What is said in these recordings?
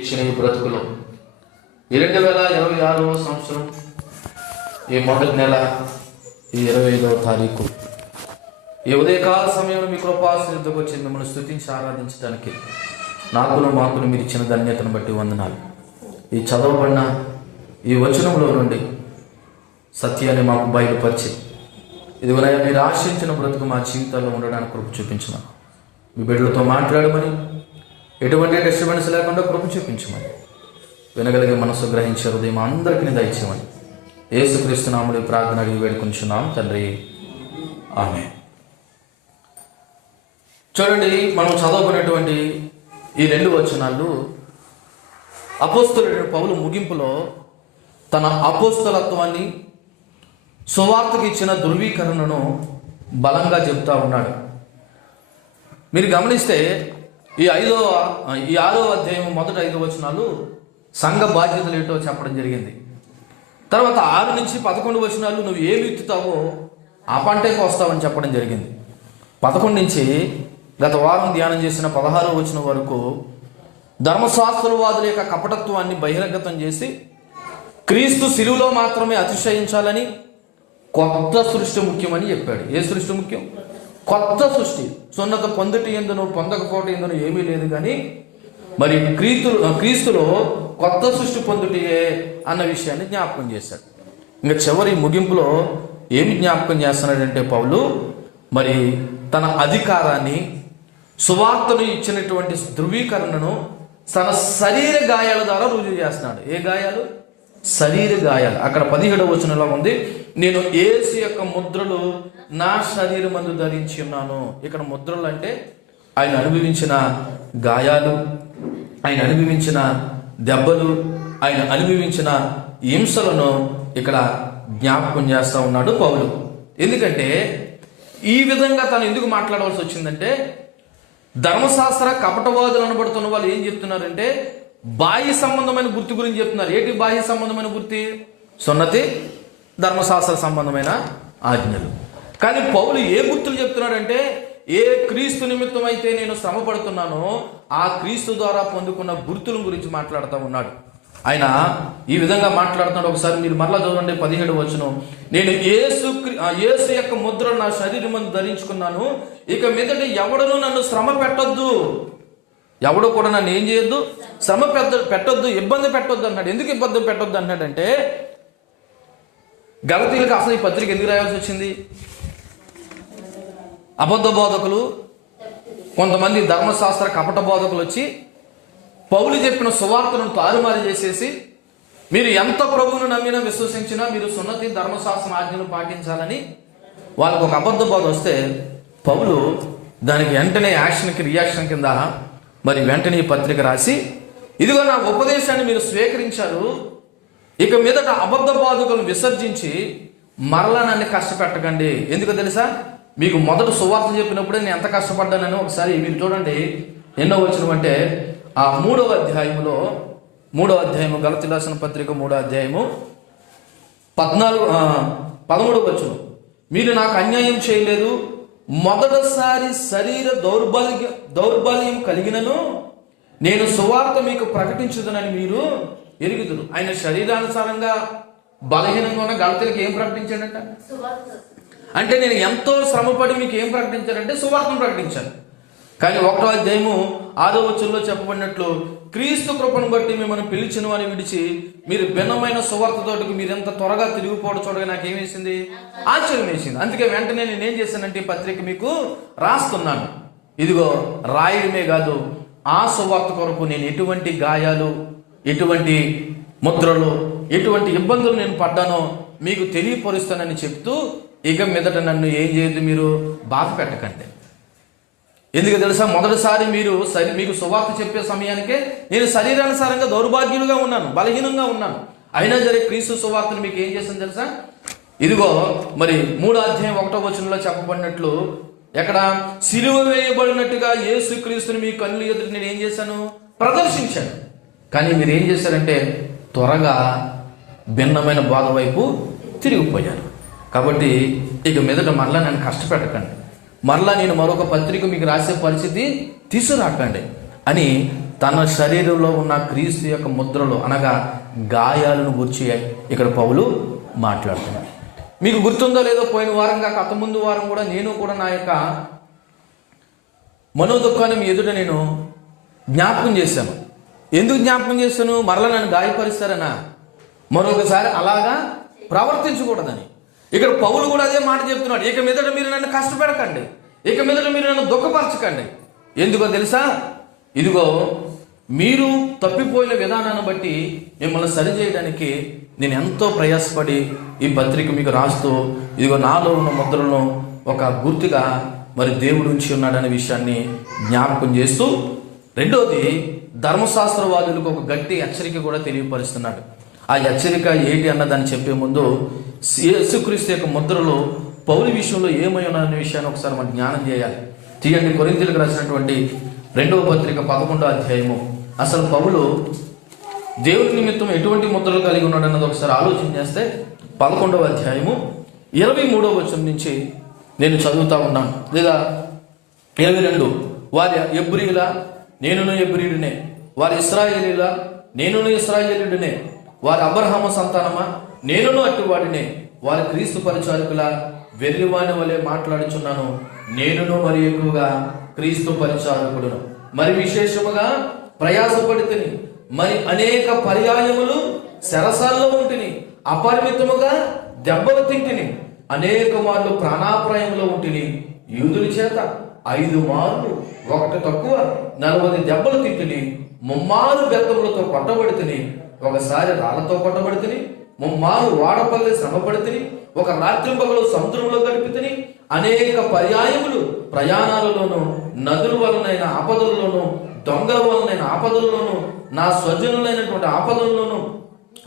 ఈ బ్రతుకులో 2026 సంవత్సరం ఈ మొదటి నెల ఈ 25వ తారీఖు ఈ ఉదయకాల సమయంలో మీ కృపాశ్రద్ధకు వచ్చి మిమ్మల్ని స్తుతించి ఆరాధించడానికి మాకును మీరు ఇచ్చిన ధన్యతను బట్టి వందనాలు. ఈ చదవబడిన ఈ వచనంలో నుండి సత్యాన్ని మాకు బయలుపరిచి ఇదిగోనయ్యా మీరు ఆశించిన బ్రతుకు మా జీవితాల్లో ఉండడానికి కృప చూపించమని, మీ బిడ్డలతో మాట్లాడమని, ఎటువంటి డిస్టర్బెన్స్ లేకుండా కృప చూపించమని, వినగలిగే మనసు గ్రహించే హృదయం అందరికీ దయచేయమని యేసుక్రీస్తు నామములో ప్రార్థన అడిగి వేడుకుంటున్నాం తండ్రి, ఆమేన్. చూడండి, మనం చదవబడినటువంటి ఈ 2 వచనాలు అపోస్తలుడైన పౌలు ముగింపులో తన అపోస్తలత్వాన్ని, సువార్తకు ఇచ్చిన ధృవీకరణను బలంగా చెబుతా ఉన్నాడు. మీరు గమనిస్తే ఈ 6వ అధ్యాయం మొదటి 5 వచనాలు సంఘ బాధ్యతలు ఏంటో చెప్పడం జరిగింది. తర్వాత 6 నుంచి 11 వచనాలు నువ్వు ఏమి విత్తుతావో ఆ పంటకు వస్తావని చెప్పడం జరిగింది. 11 నుంచి గత వారం ధ్యానం చేసిన 16వ వచనం వరకు ధర్మశాస్త్రవాదుల యొక్క కపటత్వాన్ని బహిర్గతం చేసి క్రీస్తు శిలువలో మాత్రమే అతిశయించాలని, కొత్త సృష్టి ముఖ్యమని చెప్పాడు. ఏ సృష్టి ముఖ్యం? కొత్త సృష్టి. సున్నత పొందుటి ఎందును పొందకపోవట ఎందును ఏమీ లేదు, కానీ మరి క్రీస్తులో కొత్త సృష్టి పొందుటియే అన్న విషయాన్ని జ్ఞాపకం చేశాడు. ఇంకా చివరి ముగింపులో ఏమి జ్ఞాపకం చేస్తున్నాడంటే పౌలు మరి తన అధికారాన్ని, సువార్తను ఇచ్చినటువంటి ధృవీకరణను తన శరీర గాయాల ద్వారా రుజువు చేస్తున్నాడు. ఏ గాయాలు? శరీర గాయాలు. అక్కడ 17వ వచనంలో ఉంది, నేను యేసు యొక్క ముద్రలు నా శరీరమందు ధరించి ఉన్నాను. ఇక్కడ ముద్రలు అంటే ఆయన అనుభవించిన గాయాలు, ఆయన అనుభవించిన దెబ్బలు, ఆయన అనుభవించిన హింసలను ఇక్కడ జ్ఞాపకం చేస్తూ ఉన్నాడు పౌలు. ఎందుకంటే ఈ విధంగా తను ఎందుకు మాట్లాడవలసి వచ్చిందంటే, ధర్మశాస్త్ర కపటవాదులు అనబడుతున్న వాళ్ళు ఏం చెప్తున్నారంటే బాహ్య సంబంధమైన గుర్తు గురించి చెప్తున్నారు. ఏంటి బాహ్య సంబంధమైన గుర్తి? సున్నతి, ధర్మశాస్త్ర సంబంధమైన ఆజ్ఞలు. కానీ పౌలు ఏ గుర్తులు చెప్తున్నాడంటే, ఏ క్రీస్తు నిమిత్తం అయితే నేను శ్రమ పడుతున్నానో ఆ క్రీస్తు ద్వారా పొందుకున్న గుర్తుల గురించి మాట్లాడుతూ ఉన్నాడు. ఆయన ఈ విధంగా మాట్లాడుతున్నాడు. ఒకసారి మీరు మరలా చదవండి 17వ వచనం, నేను యేసు యొక్క ముద్ర నా శరీరం మందు ధరించుకున్నాను, ఇక మీదట ఎవడను నన్ను శ్రమ పెట్టొద్దు, ఎవడో కూడా నన్ను ఏం చేయొద్దు, శ్రమ పెట్టొద్దు, ఇబ్బంది పెట్టొద్దు అన్నాడు. ఎందుకు ఇబ్బంది పెట్టొద్దు అన్నాడంటే, గలతీయులకు అసలు ఈ పత్రిక ఎందుకు రాయాల్సి వచ్చింది? అబద్ధ బోధకులు, కొంతమంది ధర్మశాస్త్ర కపట బోధకులు వచ్చి పౌలు చెప్పిన సువార్తను తారుమారు చేసేసి, మీరు ఎంత ప్రభువును నమ్మినా విశ్వసించినా మీరు సున్నతి ధర్మశాస్త్ర ఆజ్ఞను పాటించాలని వాళ్ళకు ఒక అబద్ధ బోధ వస్తే, పౌలు దానికి వెంటనే యాక్షన్కి రియాక్షన్ కింద మరి వెంటనే ఈ పత్రిక రాసి, ఇదిగో నా ఉపదేశాన్ని మీరు స్వీకరించారు, ఇక మీదట అబద్ధ బోధకులను విసర్జించి మరలా నన్ను కష్టపెట్టకండి. ఎందుకో తెలుసా? మీకు మొదట సువార్త చెప్పినప్పుడే నేను ఎంత కష్టపడ్డానని ఒకసారి మీరు చూడండి. ఎన్నో వచనం అంటే ఆ 3వ అధ్యాయములో, 3వ అధ్యాయము గలతీ రాసిన పత్రిక 3వ అధ్యాయము 13వ వచనం, మీరు నాకు అన్యాయం చేయలేదు, మొదటిసారి శరీర దౌర్బల్యం కలిగినను నేను సువార్త మీకు ప్రకటించుదనని మీరు ఎరుగుదురు. ఆయన శరీరానుసారంగా బలహీనంగా ఉన్న గలతీలకు ఏం ప్రకటించాడంట? అంటే నేను ఎంతో శ్రమపడి మీకు ఏం ప్రకటించానంటే సువార్తను ప్రకటించాను. కానీ 1వ అధ్యాయము 6వ వచనంలో చెప్పబడినట్లు, క్రీస్తు కృపను బట్టి మిమ్మల్ని పిలిచిన వారిని విడిచి మీరు భిన్నమైన సువార్తతోటికి మీరు ఎంత త్వరగా తిరిగిపోవడం చూడగా నాకేమేసింది? ఆశ్చర్యం వేసింది. అందుకే వెంటనే నేనేం చేశానంటే ఈ పత్రిక మీకు రాస్తున్నాను. ఇదిగో రాయడమే కాదు, ఆ సువార్త కొరకు నేను ఎటువంటి గాయాలు, ఎటువంటి ముద్రలు, ఎటువంటి ఇబ్బందులు నేను పడ్డానో మీకు తెలియపరుస్తానని చెప్తూ, ఇక మీదట నన్ను ఏం చేయొద్దు, మీరు బాధ పెట్టకండి. ఎందుకు తెలుసా? మొదటిసారి మీకు సువార్త చెప్పే సమయానికే నేను శరీరానుసారంగా దౌర్భాగ్యులుగా ఉన్నాను, బలహీనంగా ఉన్నాను. అయినా సరే క్రీస్తు సువార్తను మీకు ఏం చేశాను తెలుసా? ఇదిగో మరి 3వ అధ్యాయం 1వ వచనంలో చెప్పబడినట్లు, ఎక్కడ సిలువ వేయబడినట్టుగా యేసు క్రీస్తుని మీ కన్నుల ఎదుట నేను ఏం చేశాను? ప్రదర్శించాను. కానీ మీరు ఏం చేశారంటే త్వరగా భిన్నమైన బాధ వైపు తిరిగిపోయారు. కాబట్టి ఇక మీదట మరలా నన్ను కష్టపెట్టకండి, మరలా నేను మరొక పత్రిక మీకు రాసే పరిస్థితి తీసుకురాకండి అని తన శరీరంలో ఉన్న క్రీస్తు యొక్క ముద్రలు అనగా గాయాలను గురించి ఇక్కడ పౌలు మాట్లాడుతున్నాడు. మీకు గుర్తుందో లేదో, పోయిన వారం కాక అంత ముందు వారం కూడా నేను కూడా నా యొక్క మనోదుఖాన్ని మీ ఎదుట నేను జ్ఞాపకం చేశాను. ఎందుకు జ్ఞాపకం చేశాను? మరలా నన్ను గాయపరుస్తారనా, మరొకసారి అలాగా ప్రవర్తించకూడదని. ఇక్కడ పౌలు కూడా అదే మాట చెప్తున్నాడు. ఇక మీదట మీరు నన్ను కష్టపెడకండి, ఇక మీదట మీరు నన్ను దుఃఖపరచకండి. ఎందుకో తెలుసా? ఇదిగో మీరు తప్పిపోయిన విధానాన్ని బట్టి మిమ్మల్ని సరిచేయడానికి నేను ఎంతో ప్రయాసపడి ఈ పత్రిక మీకు రాస్తూ, ఇదిగో నాలో ఉన్న ముద్రలను ఒక గుర్తుగా మరి దేవుడు ఉంచి ఉన్నాడనే విషయాన్ని జ్ఞాపకం చేస్తూ, రెండోది ధర్మశాస్త్రవాదులకు ఒక గట్టి హెచ్చరిక కూడా తెలియపరుస్తున్నాడు. ఆ హెచ్చరిక ఏంటి అన్నదాన్ని చెప్పే ముందు యేసుక్రీస్తు యొక్క ముద్రలు పౌలు విషయంలో ఏమై ఉన్నాయనే విషయాన్ని ఒకసారి మనం జ్ఞానం చేయాలి. తీయండి, కొరింథీయులకు రాసినటువంటి 2వ పత్రిక 11వ అధ్యాయము. అసలు పౌలు దేవుని నిమిత్తం ఎటువంటి ముద్రలు కలిగి ఉన్నాడన్నది ఒకసారి ఆలోచన చేస్తే 11వ అధ్యాయము 23వ వచనం నుంచి నేను చదువుతా ఉన్నాను, లేదా 22. వారి ఎబ్రీయుల, నేనును ఎబ్రీయుడినే. వారి ఇశ్రాయేలీల, నేనును ఇశ్రాయేలీయుడినే. వారి అబ్రహాము సంతానమా, నేనును అట్టివాడినే. వారి క్రీస్తు పరిచారకుల, వెర్రివాని వలె మాట్లాడుచున్నాను, నేనును మరి ఎక్కువగా క్రీస్తు పరిచారకుడును. మరి విశేషముగా ప్రయాసపడితిని, మరి అనేక పర్యాయములు శరసాల్లో ఉంటిని, అపరిమితముగా దెబ్బలు తింటిని, అనేక మార్లు ప్రాణాప్రాయంలో ఉంటిని. యూదుల చేత 5 మార్లు, 1 తక్కువ 40 దెబ్బలు తింటిని. 3 మారు బెత్తములతో కొట్టబడితిని, ఒకసారి రాళ్లతో కొట్టబడితిని. 3 మారు వాడపల్లి శ్రమపడితిని, ఒక రాత్రింపగలు సముద్రంలో గడిపితిని. అనేక పర్యాయములు ప్రయాణాలలోను, నదుల వలనైన ఆపదలలోను, దొంగల వలనైన ఆపదలలోను, నా స్వజనులైనటువంటి ఆపదలలోను,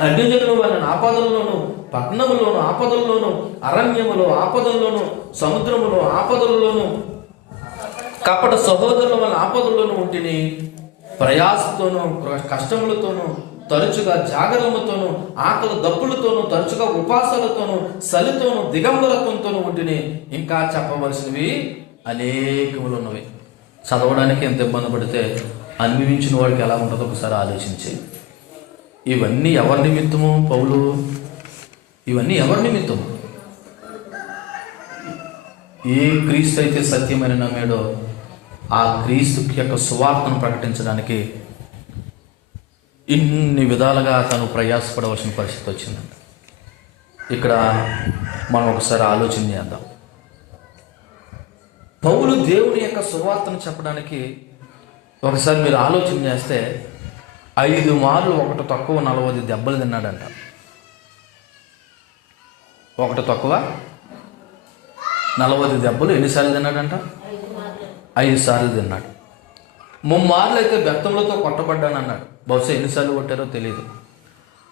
అన్యజనుల వలన ఆపదలలోను, పట్టణములోను ఆపదలలోను, అరణ్యములో ఆపదల్లోను, సముద్రములో ఆపదలలోను, కపట సహోదరుల వలన ఆపదల్లోను ఉంటిని. ప్రయాసతోనూ కష్టములతోనూ, తరచుగా జాగరముతోనూ, ఆకలి దప్పులతోనూ, తరచుగా ఉపాసాలతోనూ, చలితోనూ, దిగంబరత్వంతోనూ ఉంటిని. ఇంకా చెప్పవలసినవి అనేకములు ఉన్నవి. చదవడానికి ఎంత ఇబ్బంది పడితే అనుభవించిన వాడికి ఎలా ఉంటుందో ఒకసారి ఆలోచించి. ఇవన్నీ ఎవరి నిమిత్తము పౌలు? ఇవన్నీ ఎవరి నిమిత్తము? ఏ క్రీస్తు అయితే సత్యమైన నమ్మాడో ఆ క్రీస్తు యొక్క సువార్తను ప్రకటించడానికి ఇన్ని విధాలుగా తను ప్రయాసపడవలసిన పరిస్థితి వచ్చిందంట. ఇక్కడ మనం ఒకసారి ఆలోచన చేద్దాం. పౌలు దేవుని యొక్క సువార్తను చెప్పడానికి ఒకసారి మీరు ఆలోచన చేస్తే 5 మార్లు 1 తక్కువ 40 దెబ్బలు తిన్నాడంట. 1 తక్కువ 40 దెబ్బలు ఎన్నిసార్లు తిన్నాడంట? 5 సార్లు తిన్నాడు. 3 మార్లు అయితే బెత్తములతో కొట్టబడ్డాను అన్నాడు. బహుశా ఎన్నిసార్లు కొట్టారో తెలియదు.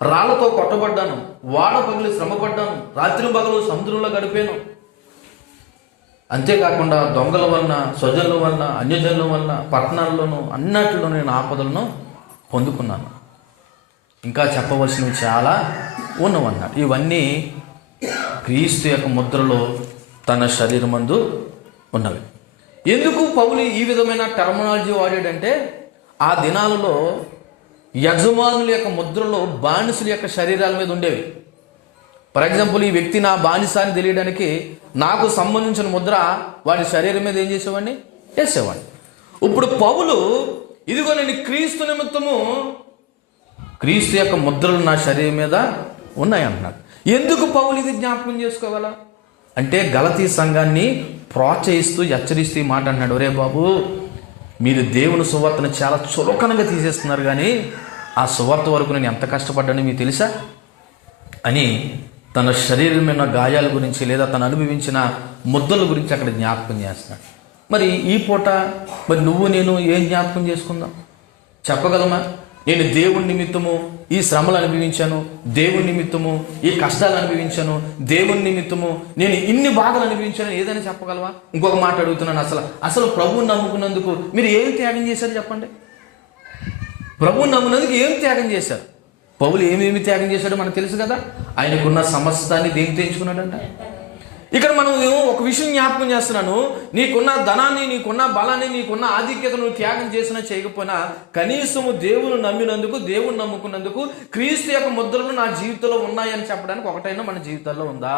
రాళ్లతో కొట్టబడ్డాను, వాడ పగిలి శ్రమపడ్డాను, రాత్రి పగలు సముద్రంలో గడిపాను. అంతేకాకుండా దొంగల వలన, స్వజనుల వలన, అన్యజనుల వలన, పట్టణాల్లోనూ అన్నిటిలో నేను ఆపదలను పొందుకున్నాను. ఇంకా చెప్పవలసినవి చాలా ఉన్నవన్నాడు. ఇవన్నీ క్రీస్తు యొక్క ముద్రలో తన శరీరమందు ఉన్నవి. ఎందుకు పౌలు ఈ విధమైన టర్మినాలజీ వాడాడంటే, ఆ దినాలలో యజమానుల యొక్క ముద్రలో బానిసల యొక్క శరీరాల మీద ఉండేవి. ఫర్ ఎగ్జాంపుల్, ఈ వ్యక్తి నా బానిస అని తెలియడానికి నాకు సంబంధించిన ముద్ర వాడి శరీరం మీద ఏం చేసేవాడిని? వేసేవాడిని. ఇప్పుడు పౌలు, ఇదిగో నేను క్రీస్తు నిమిత్తము క్రీస్తు యొక్క ముద్రలు నా శరీరం మీద ఉన్నాయి అంటున్నాడు. ఎందుకు పౌలు ఇది జ్ఞాపకం చేసుకోవాలా అంటే, గలతీ సంఘాన్ని ప్రోత్సహిస్తూ హెచ్చరిస్తూ ఈ మాట అంటున్నాడు. ఒరే బాబు, మీరు దేవుని సువార్తను చాలా చులకనగా తీసేస్తున్నారు, కానీ ఆ సువార్త వరకు నేను ఎంత కష్టపడ్డానో మీకు తెలుసా అని తన శరీరమైన గాయాల గురించి, లేదా తను అనుభవించిన ముద్దల గురించి అక్కడ జ్ఞాపకం చేస్తున్నాడు. మరి ఈ పూట మరి నువ్వు నేను ఏం జ్ఞాపకం చేసుకుందాం? చెప్పగలమా? నేను దేవుని నిమిత్తము ఈ శ్రమలు అనుభవించాను, దేవుని నిమిత్తము ఈ కష్టాలు అనుభవించాను, దేవుని నిమిత్తము నేను ఇన్ని బాధలు అనుభవించాను ఏదైనా చెప్పగలవా? ఇంకొక మాట అడుగుతున్నాను, అసలు ప్రభువుని నమ్ముకున్నందుకు మీరు ఏం త్యాగం చేశారు చెప్పండి? ప్రభువుని నమ్ముకున్నందుకు ఏం త్యాగం చేశారు? పౌలు ఏమేమి త్యాగం చేశాడో మనకు తెలుసు కదా. ఆయనకున్న సమస్తాన్ని దేనికి తెంచుకున్నాడంట? ఇక్కడ మనం ఒక విషయం జ్ఞాపకం చేస్తున్నాను. నీకున్న ధనాన్ని, నీకున్న బలాన్ని, నీకున్న ఆధిక్యతను త్యాగం చేసినా చేయకపోయినా కనీసము దేవుని నమ్మినందుకు, దేవుని నమ్ముకున్నందుకు క్రీస్తు యొక్క ముద్రలు నా జీవితంలో ఉన్నాయని చెప్పడానికి ఒకటైనా మన జీవితాల్లో ఉందా?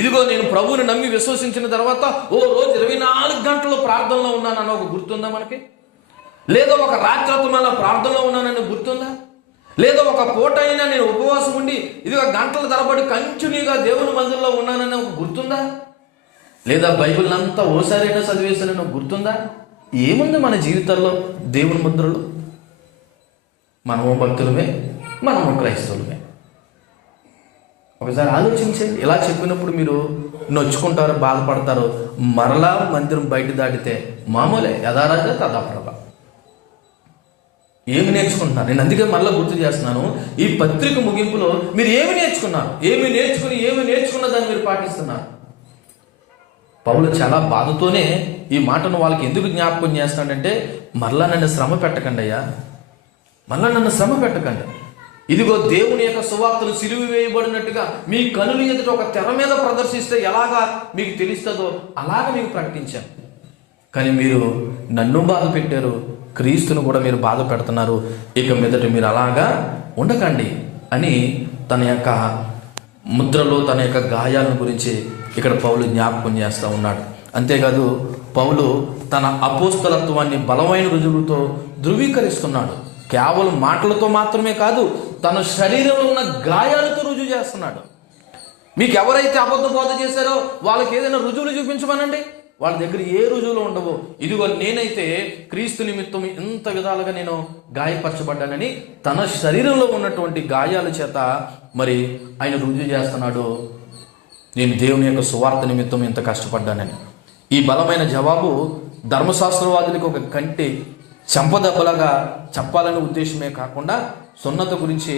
ఇదిగో నేను ప్రభువుని నమ్మి విశ్వసించిన తర్వాత ఓ రోజు 24 గంటలు ప్రార్థనలో ఉన్నానన్న ఒక గుర్తుందా మనకి? లేదా ఒక రాత్రి మళ్ళీ ప్రార్థనలో ఉన్నానని గుర్తుందా? లేదా ఒక పూట అయినా నేను ఉపవాసం ఉండి ఇదిగో గంటల తరబడి కంటిన్యూగా దేవుని మందిరంలో ఉన్నానని ఒక గుర్తుందా? లేదా బైబిల్ అంతా ఓసారైనా చదివేసానని ఒక గుర్తుందా? ఏముంది మన జీవితాల్లో దేవుని ముద్రలు? మనము భక్తులమే, మనము క్రైస్తవులమే. ఒకసారి ఆలోచించండి. ఇలా చెప్పినప్పుడు మీరు నొచ్చుకుంటారు, బాధపడతారు. మరలా మందిరం బయట దాటితే మామూలే, యథారాజ తదాప్రభ. ఏమి నేర్చుకుంటున్నారు? నేను అందుకే మళ్ళీ గుర్తు చేస్తున్నాను, ఈ పత్రిక ముగింపులో మీరు ఏమి నేర్చుకున్నారు? ఏమి నేర్చుకున్న దాన్ని మీరు పాటిస్తున్నారు? పౌలు చాలా బాధతోనే ఈ మాటను వాళ్ళకి ఎందుకు జ్ఞాపకం చేస్తున్నాడంటే, మరలా నన్ను శ్రమ పెట్టకండి అయ్యా, మరలా నన్ను శ్రమ పెట్టకండి. ఇదిగో దేవుని యొక్క సువార్తను సిలువ వేయబడినట్టుగా మీ కనులు ఎదుట ఒక తెర మీద ప్రదర్శిస్తే ఎలాగా మీకు తెలుస్తుందో అలాగా మీకు ప్రకటించాను. కానీ మీరు నన్ను బాధ పెట్టారు, క్రీస్తును కూడా మీరు బాధ పెడుతున్నారు. ఇక మీదట మీరు అలాగా ఉండకండి అని తన యొక్క ముద్రలో, తన యొక్క గాయాలను గురించి ఇక్కడ పౌలు జ్ఞాపకం చేస్తూ ఉన్నాడు. అంతేకాదు పౌలు తన అపోస్తలత్వాన్ని బలమైన రుజువులతో ధృవీకరిస్తున్నాడు. కేవలం మాటలతో మాత్రమే కాదు, తన శరీరంలో ఉన్న గాయాలతో రుజువు చేస్తున్నాడు. మీకు ఎవరైతే అబద్ధ బోధ చేశారో వాళ్ళకి ఏదైనా రుజువులు చూపించమనండి, వాళ్ళ దగ్గర ఏ రుజువులు ఉండవు. ఇదిగో నేనైతే క్రీస్తు నిమిత్తం ఇంత విధాలుగా నేను గాయపరచబడ్డానని తన శరీరంలో ఉన్నటువంటి గాయాల చేత మరి ఆయన రుజువు చేస్తున్నాడు, నేను దేవుని యొక్క సువార్త నిమిత్తం ఇంత కష్టపడ్డానని. ఈ బలమైన జవాబు ధర్మశాస్త్రవాదులకు ఒక కంటి చెంపదెబ్బలాగా చెప్పాలనే ఉద్దేశమే కాకుండా సున్నత గురించి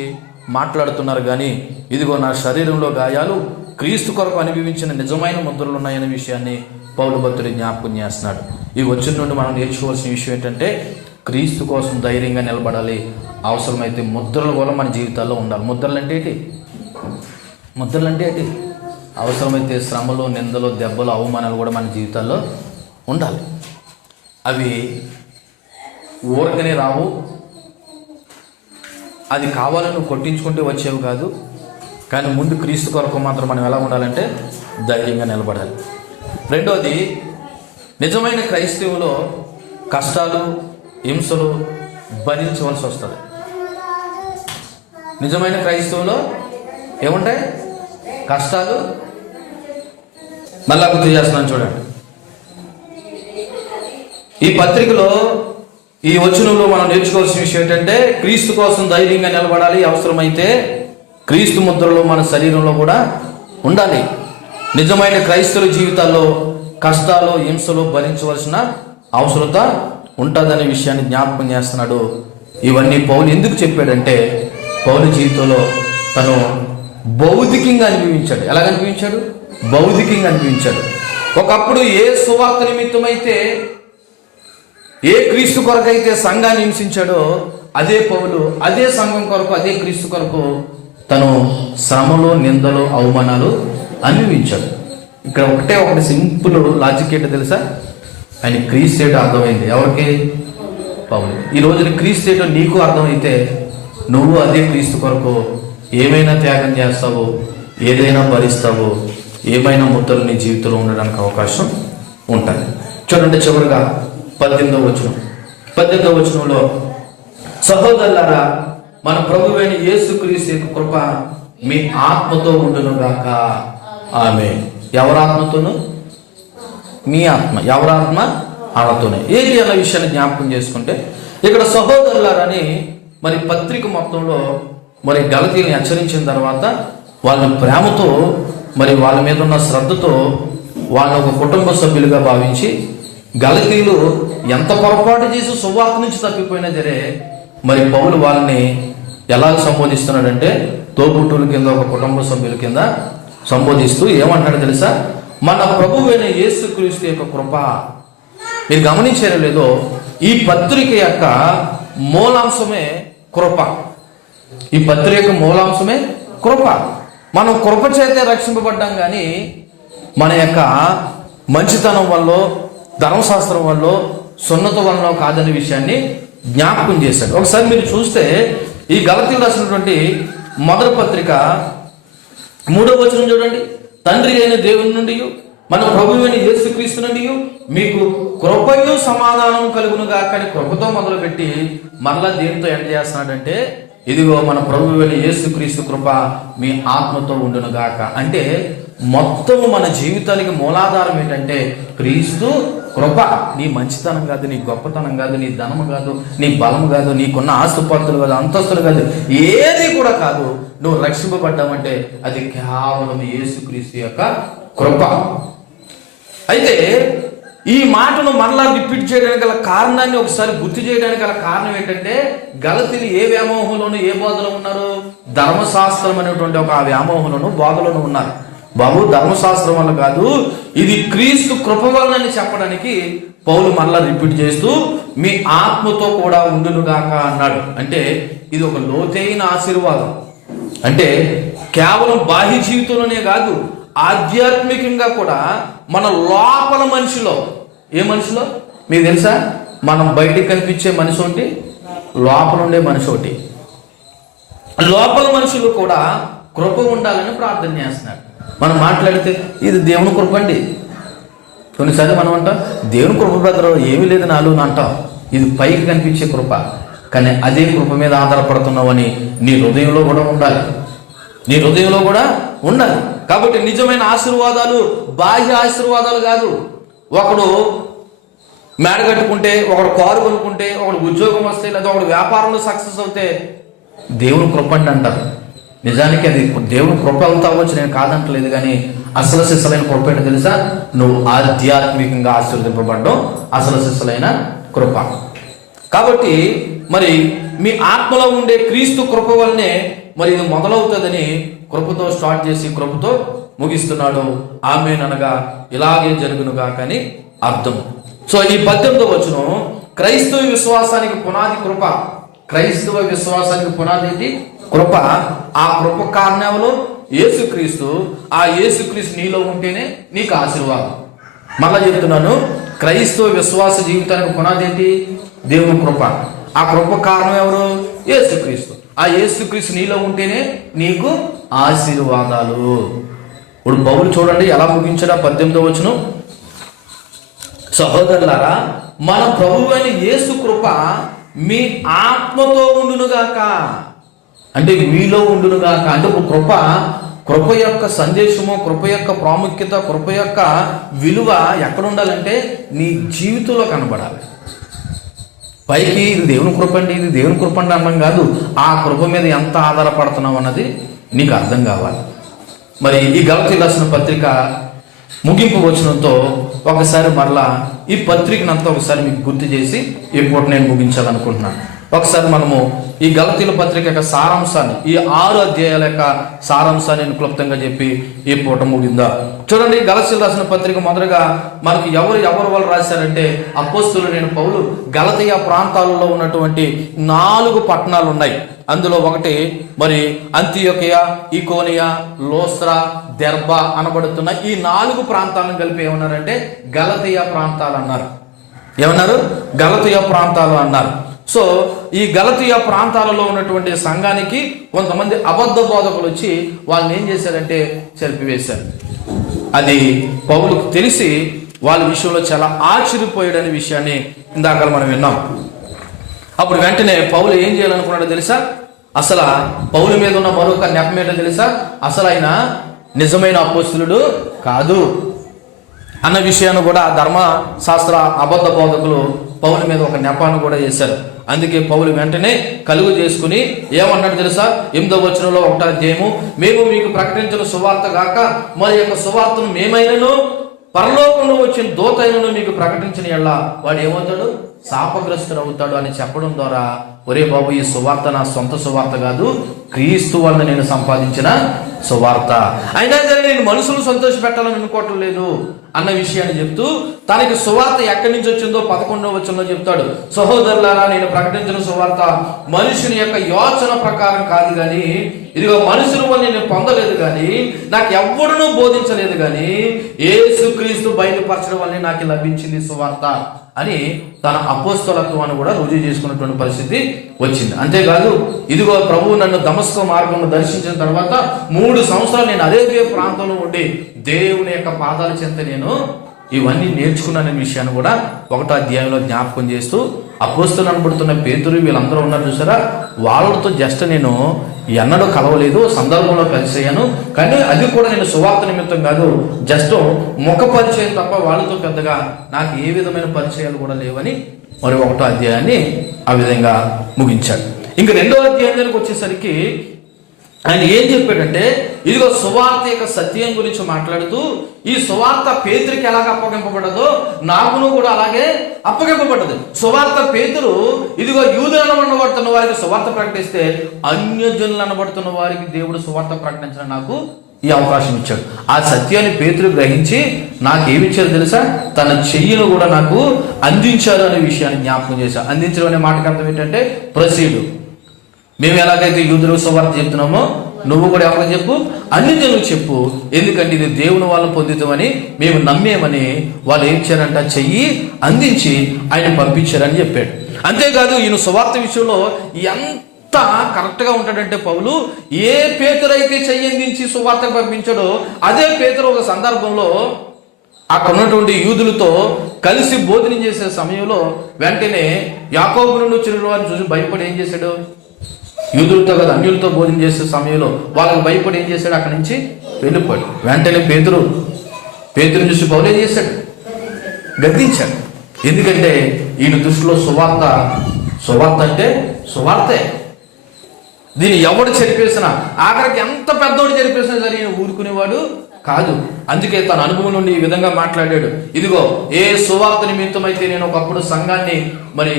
మాట్లాడుతున్నారు. కానీ ఇదిగో నా శరీరంలో గాయాలు క్రీస్తు కొరకు అనుభవించిన నిజమైన ముద్రలు ఉన్నాయనే విషయాన్ని పౌలు భక్తుడు జ్ఞాపకం చేస్తున్నాడు. ఈ వచ్చిన నుండి మనం నేర్చుకోవాల్సిన విషయం ఏంటంటే, క్రీస్తు కోసం ధైర్యంగా నిలబడాలి. అవసరమైతే ముద్రలు కూడా మన జీవితాల్లో ఉండాలి. ముద్రలు అంటే ఏంటి? అవసరమైతే శ్రమలు, నిందలు, దెబ్బలు, అవమానాలు కూడా మన జీవితాల్లో ఉండాలి. అవి ఊరకనే రావు, అది కావాలని నువ్వు కొట్టించుకుంటే వచ్చేవి కాదు. కానీ ముందు క్రీస్తు కొరకు మాత్రం మనం ఎలా ఉండాలంటే ధైర్యంగా నిలబడాలి. రెండోది, నిజమైన క్రైస్తవులో కష్టాలు, హింసలు భరించవలసి వస్తుంది. నిజమైన క్రైస్తవులో ఏముంటాయి? కష్టాలు. మళ్ళా గుర్తు చేస్తున్నాను చూడండి. ఈ పత్రికలో ఈ వచనంలో మనం నేర్చుకోవాల్సిన విషయం ఏంటంటే, క్రీస్తు కోసం ధైర్యంగా నిలబడాలి. అవసరమైతే క్రీస్తు ముద్రలో మన శరీరంలో కూడా ఉండాలి. నిజమైన క్రైస్తవుల జీవితాల్లో కష్టాలు, హింసలు భరించవలసిన అవసరత ఉంటుందనే విషయాన్ని జ్ఞాపకం చేస్తున్నాడు. ఇవన్నీ పౌలు ఎందుకు చెప్పాడంటే, పౌలు జీవితంలో తను భౌతికంగా అనిపించాడు. ఎలాగ అనిపించాడు? భౌతికంగా అనిపించాడు. ఒకప్పుడు ఏ సువార్త నిమిత్తమైతే, ఏ క్రీస్తు కొరకు అయితే సంఘాన్ని హింసించాడో అదే పౌలు అదే సంఘం కొరకు, అదే క్రీస్తు కొరకు తను శ్రమలు, నిందలు, అవమానాలు అనుభవించాడు. ఇక్కడ ఒకటి సింపుల్ లాజిక్ ఏంటో తెలుసా? ఆయన క్రీస్తు ఏంటో అర్థమైంది. ఎవరికి? పౌలు. ఈ రోజున క్రీస్తు ఏంటో నీకు అర్థమైతే నువ్వు అదే క్రీస్తు కొరకు ఏమైనా త్యాగం చేస్తావు, ఏదైనా భరిస్తావు, ఏమైనా ముద్దలు నీ జీవితంలో ఉండడానికి అవకాశం ఉంటుంది. చూడండి చివరిగా 18వ వచనంలో, సహోదరులారా, మన ప్రభువైన యేసుక్రీస్తు యొక్క కృప మీ ఆత్మతో ఉండునుగాక. ఆమేన్. ఎవరి ఆత్మతోను? మీ ఆత్మ. ఎవరి ఆత్మ? ఆత్మతోనే. ఏంటి అన్న విషయాన్ని జ్ఞాపకం చేసుకుంటే, ఇక్కడ సహోదరులారని మరి పత్రిక మొత్తంలో మరి గలతీయుల్ని హెచ్చరించిన తర్వాత వాళ్ళ ప్రేమతో, మరి వాళ్ళ మీద ఉన్న శ్రద్ధతో వాళ్ళని ఒక కుటుంబ సభ్యులుగా భావించి, గలతీయులు ఎంత పొరపాటు చేసి సువార్త నుంచి తప్పిపోయినా సరే మరి పౌలు వాళ్ళని ఎలా సంబోధిస్తున్నాడంటే, తోబుట్టుల కింద, ఒక కుటుంబ సభ్యుల కింద సంబోధిస్తూ ఏమంటాడు తెలుసా? మన ప్రభువైన యేసుక్రీస్తు యొక్క కృప. మీరు గమనించారో లేదో, ఈ పత్రిక యొక్క మూలాంశమే కృప. ఈ పత్రిక యొక్క మూలాంశమే కృప. మనం కృప చేతే రక్షింపబడ్డాం, కానీ మన యొక్క మంచితనం వల్ల, ధర్మశాస్త్రం వల్ల, సున్నత వల్ల కాదనే విషయాన్ని జ్ఞాపకం చేశాడు. ఒకసారి మీరు చూస్తే ఈ గలతీయులకు రాసినటువంటి మొదటి పత్రిక 3వ వచనం చూడండి. తండ్రి అయిన దేవుని నుండి మన ప్రభువైన యేసుక్రీస్తు నుండి మీకు కృపయు సమాధానం కలుగును గాక అని కృపతో మొదలుపెట్టి మరలా దేనితో ఎండ్ చేస్తున్నాడంటే, ఇదిగో మన ప్రభువైన యేసుక్రీస్తు కృప మీ ఆత్మతో ఉండును గాక. అంటే మొత్తం మన జీవితానికి మూలాధారం ఏంటంటే క్రీస్తు కృప. నీ మంచితనం కాదు, నీ గొప్పతనం కాదు, నీ ధనము కాదు, నీ బలము కాదు, నీకున్న ఆస్తుపాస్తులు కాదు, అంతస్తులు కాదు, ఏది కూడా కాదు. నువ్వు రక్షింపబడ్డావంటే అది కేవలం యేసుక్రీస్తు యొక్క కృప. అయితే ఈ మాటను మరలా రిపీట్ చేయడానికి గల కారణాన్ని ఒకసారి గుర్తు చేయడానికి గల కారణం ఏంటంటే, గలతీయులు ఏ వ్యామోహంలోనూ ఏ బోధలో ఉన్నారు? ధర్మశాస్త్రం అనేటువంటి ఒక వ్యామోహంలోను బోధలోనూ ఉన్నారు. బాబు, ధర్మశాస్త్రం వల్ల కాదు, ఇది క్రీస్తు కృప వలనని చెప్పడానికి పౌలు మరలా రిపీట్ చేస్తూ మీ ఆత్మతో కూడా ఉండునుగాక అన్నాడు. అంటే ఇది ఒక లోతైన ఆశీర్వాదం. అంటే కేవలం బాహ్య జీవితంలోనే కాదు, ఆధ్యాత్మికంగా కూడా మన లోపల మనిషిలో, ఏ మనిషిలో మీకు తెలుసా? మనం బయటికి కనిపించే మనిషి ఒకటి, లోపల ఉండే మనిషి ఒకటి. లోపల మనుషులు కూడా కృప ఉండాలని ప్రార్థన చేస్తున్నాడు. మనం మాట్లాడితే ఇది దేవుని కృప అండి. కొన్నిసార్లు మనం అంటాం దేవుని కృప బ్రదర్ ఏమీ లేదు నాలో అంటాం. ఇది పైకి కనిపించే కృప, కానీ అదే కృప మీద ఆధారపడుతున్నావని నీ హృదయంలో కూడా ఉండాలి. నీ హృదయంలో కూడా ఉండాలి. కాబట్టి నిజమైన ఆశీర్వాదాలు బాహ్య ఆశీర్వాదాలు కాదు. ఒకడు మేడ కట్టుకుంటే, ఒకడు కారు కొనుక్కుంటే, ఒకడు ఉద్యోగం వస్తే, లేదా ఒకడు వ్యాపారంలో సక్సెస్ అవుతే దేవుని కృప అండి అంటారు. నిజానికి అది దేవుని కృప అవుతా అవ్వచ్చు, నేను కాదంటలేదు. కానీ అసలు సిస్సలైన కృప ఏంటో తెలుసా? నువ్వు ఆధ్యాత్మికంగా ఆశీర్వదింపబడడం అసలు సిస్సలైన కృప. కాబట్టి మరి మీ ఆత్మలో ఉండే క్రీస్తు కృప వల్లనే మరి ఇది మొదలవుతుందని కృపతో స్టార్ట్ చేసి కృపతో ముగిస్తున్నాడు. ఆమేన్ అనగా ఇలాగే జరుగునుగా కానీ అర్థం. సో ఈ 18వ వచనం క్రైస్తవ విశ్వాసానికి పునాది కృప. క్రైస్తవ విశ్వాసానికి పునాది ఏంటి? కృప. ఆ కృప కారణంలో యేసుక్రీస్తు. ఆ యేసుక్రీస్తు నీలో ఉంటేనే నీకు ఆశీర్వాదం. మళ్ళా చెప్తున్నాను, క్రైస్తవ విశ్వాస జీవితానికి పునాది ఏంటి? దేవుని కృప. ఆ కృప కారణం ఎవరు? యేసుక్రీస్తు. ఆ యేసుక్రీస్తు నీలో ఉంటేనే నీకు ఆశీర్వాదాలు. ఇప్పుడు పౌలు చూడండి ఎలా ముగించాడు 18వ వచనం. సహోదరులారా, మన ప్రభువైన యేసు కృప మీ ఆత్మతో ఉండునుగాక. అంటే మీలో ఉండునుగాక. అంటే కృప యొక్క సందేశము, కృప యొక్క ప్రాముఖ్యత, కృప యొక్క విలువ ఎక్కడ ఉండాలంటే నీ జీవితంలో కనబడాలి. పైకి ఇది దేవుని కృప అండి, ఇది దేవుని కృప అండి అర్థం కాదు. ఆ కృప మీద ఎంత ఆధారపడుతున్నావు అన్నది నీకు అర్థం కావాలి. మరి ఈ గలతీయులకు రాసిన పత్రిక ముగింపు వచనంతో ఒకసారి మరలా ఈ పత్రికనంతా ఒకసారి మీకు గుర్తు చేసి ఈ పూట నేను ముగించాలనుకుంటున్నాను. ఒకసారి మనము ఈ గలతీయుల పత్రిక యొక్క సారాంశాన్ని, ఈ 6 అధ్యాయాల యొక్క సారాంశాన్ని నేను క్లుప్తంగా చెప్పి ఈ పూట ముగిందా. చూడండి, గలతీయులు రాసిన పత్రిక మొదటగా మనకి ఎవరు వాళ్ళు రాశారంటే అపోస్తలుడైన పౌలు గలతీయ ప్రాంతాలలో ఉన్నటువంటి 4 పట్టణాలు ఉన్నాయి. అందులో ఒకటి మరి అంతియోకియా, ఈకోనియా, లోస్త్రా, దెర్బ అనబడుతున్న ఈ 4 ప్రాంతాలను కలిపి ఏమన్నారంటే గలతీయ ప్రాంతాలు అన్నారు. ఏమన్నారు? గలతీయ ప్రాంతాలు అన్నారు. సో ఈ గలతీయ ప్రాంతాలలో ఉన్నటువంటి సంఘానికి కొంతమంది అబద్ధ బోధకులు వచ్చి వాళ్ళని ఏం చేశారంటే చెరిపివేశారు. అది పౌలుకు తెలిసి వాళ్ళ విషయంలో చాలా ఆశ్చర్యపోయాడనే విషయాన్ని ఇందాక మనం విన్నాం. అప్పుడు వెంటనే పౌలు ఏం చేయాలనుకున్నాడో తెలుసా? అసలు పౌలు మీద ఉన్న మరొక నెపం ఏంటో తెలుసా? అసలు ఆయన నిజమైన అపోస్తలుడు కాదు అన్న విషయాన్ని కూడా ధర్మశాస్త్ర అబద్ధ బోధకులు పౌలు మీద ఒక నెపాన్ని కూడా చేశారు. అందుకే పౌలు వెంటనే కలుగు చేసుకుని ఏమన్నాడు తెలుసా? 8వ వచనంలో 1వ అధ్యాయము, మేము మీకు ప్రకటించిన సువార్త గాక మరి యొక్క సువార్తను మేమైనను పరలోకంలో వచ్చిన దూతైనను మీకు ప్రకటించిన యెడల వాడు ఏమవుతాడు? శాపగ్రస్తుడు అవుతాడు అని చెప్పడం ద్వారా, ఒరే బాబు, ఈ సువార్త నా సొంత సువార్త కాదు, క్రీస్తు వలన నేను సంపాదించిన సువార్త. అయినా సరే నేను మనుషులు సంతోష పెట్టాలని అనుకోవటం లేదు అన్న విషయాన్ని చెప్తూ, తనకి సువార్త ఎక్కడి నుంచి వచ్చిందో 11వ వచనంలో చెప్తాడు. సహోదరులారా, నేను ప్రకటించిన సువార్త మనుషుని యొక్క యోచన ప్రకారం కాదు కానీ, ఇదిగో మనుషుల వల్ల నేను పొందలేదు కానీ, నాకు ఎవ్వడూ బోధించలేదు కానీ, యేసుక్రీస్తు బయలుపరచడం వల్లే నాకు లభించింది సువార్త అని తన అపోస్తలత్వాన్ని కూడా రుజువు చేసుకున్నటువంటి పరిస్థితి వచ్చింది. అంతేకాదు, ఇదిగో ప్రభువు నన్ను దమస్కో మార్గంలో దర్శించిన తర్వాత 3 సంవత్సరాలు నేను అరేబియా ప్రాంతంలో ఉండి దేవుని యొక్క పాదాల చెంత నేను ఇవన్నీ నేర్చుకున్నాననే విషయాన్ని కూడా 1వ అధ్యాయంలో జ్ఞాపకం చేస్తూ, అపోస్తలు అనబడుతున్న పేతురు వీళ్ళందరూ ఉన్నారు చూసారా, వాళ్ళతో జస్ట్ నేను ఎన్నడూ కలవలేదు, సందర్భంలో కలిసేయాను, కానీ అది కూడా నేను సువార్త నిమిత్తం కాదు, జస్ట్ ముఖ పరిచయం తప్ప వాళ్ళతో పెద్దగా నాకు ఏ విధమైన పరిచయాలు కూడా లేవని మరి 1వ అధ్యాయాన్ని ఆ విధంగా ముగించాడు. ఇంక 2వ అధ్యాయానికి వచ్చేసరికి ఆయన ఏం చెప్పాడంటే, ఇదిగో సువార్త యొక్క సత్యం గురించి మాట్లాడుతూ, ఈ సువార్త పేతురికి ఎలాగ అప్పగింపబడదో నాకును కూడా అలాగే అప్పగింపబడ్డది. సువార్త పేతురు ఇదిగో యూదులు అనబడుతున్న వారికి సువార్త ప్రకటిస్తే, అన్యజనులు అనబడుతున్న వారికి దేవుడు సువార్త ప్రకటించడం నాకు ఈ అవకాశం ఇచ్చాడు. ఆ సత్యాన్ని పేతురు గ్రహించి నాకేమిచ్చారు తెలుసా, తన చెయ్యిను కూడా నాకు అందించారు అనే విషయాన్ని జ్ఞాపకం చేశారు. అందించడం అనే మాటకి అర్థం ఏంటంటే ప్రొసీడు. మేము ఎలాగైతే యూదులకు సువార్త చెప్తున్నామో నువ్వు కూడా ఎవరికి చెప్పు, అన్ని జనులకు చెప్పు, ఎందుకంటే ఇది దేవుని వాళ్ళు పొందుతామని మేము నమ్మేమని వాళ్ళు ఏం చేయారంట, చెయ్యి అందించి ఆయన పంపించారని చెప్పాడు. అంతేకాదు, ఈయన సువార్త విషయంలో ఎంత కరెక్ట్గా ఉంటాడంటే పౌలు, ఏ పేతురైతే చెయ్యి అందించి సువార్త పంపించాడో అదే పేతురు ఒక సందర్భంలో అక్కడ ఉన్నటువంటి యూదులతో కలిసి భోజనం చేసే సమయంలో వెంటనే యాకోబు నుండి వచ్చిన వారిని చూసి భయపడి ఏం చేశాడు, యూదులతో కదా అన్యులతో భోజనం చేసే సమయంలో వాళ్ళకి భయపడి ఏం చేశాడు, అక్కడి నుంచి వెళ్ళిపోయాడు. వెంటనే పేతురు చూసి పౌలు ఏం చేశాడు, గద్దించాడు. ఎందుకంటే ఈయన దృష్టిలో సువార్త అంటే సువార్తే, దీన్ని ఎవడు చెరిపేసినా, ఆఖరికి ఎంత పెద్దోడు చెరిపేసినా సరే ఈయన ఊరుకునేవాడు కాదు. అందుకే తన అనుభవం నుండి ఈ విధంగా మాట్లాడాడు. ఇదిగో, ఏ సువార్త నిమిత్తం అయితే నేను ఒకప్పుడు సంఘాన్ని మరి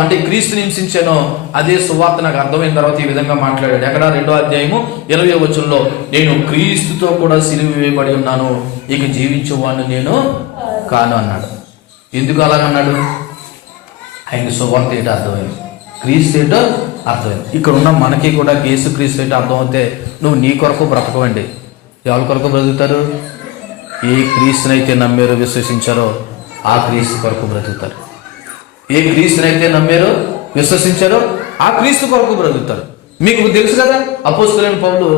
అంటే క్రీస్తు హింసించానో అదే సువార్త నాకు అర్థమైన తర్వాత ఈ విధంగా మాట్లాడాడు. ఎక్కడ 2వ అధ్యాయము 20వ వచనంలో, నేను క్రీస్తుతో కూడా సిలువ వేయబడి ఉన్నాను, ఇక జీవించేవాడిని నేను కాను అన్నాడు. ఎందుకు అలాగన్నాడు, ఆయనకి సువార్త ఏంటో అర్థమైంది, క్రీస్తు ఏంటో అర్థమైంది. ఇక్కడ ఉన్న మనకి కూడా యేసు క్రీస్తు ఏంటో అర్థమైతే నువ్వు నీ కొరకు బ్రతకవండి. ఎవరి కొరకు బ్రతుకుతారు, ఏ క్రీస్తునైతే నమ్మారో విశ్వసించారో ఆ క్రీస్తు కొరకు బ్రతుకుతారు. ఏ క్రీస్తునైతే నమ్మారో విశ్వసించారో ఆ క్రీస్తు కొరకు బ్రతుకుతారు. మీకు తెలుసు కదా, అపోస్తలుడైన పౌలు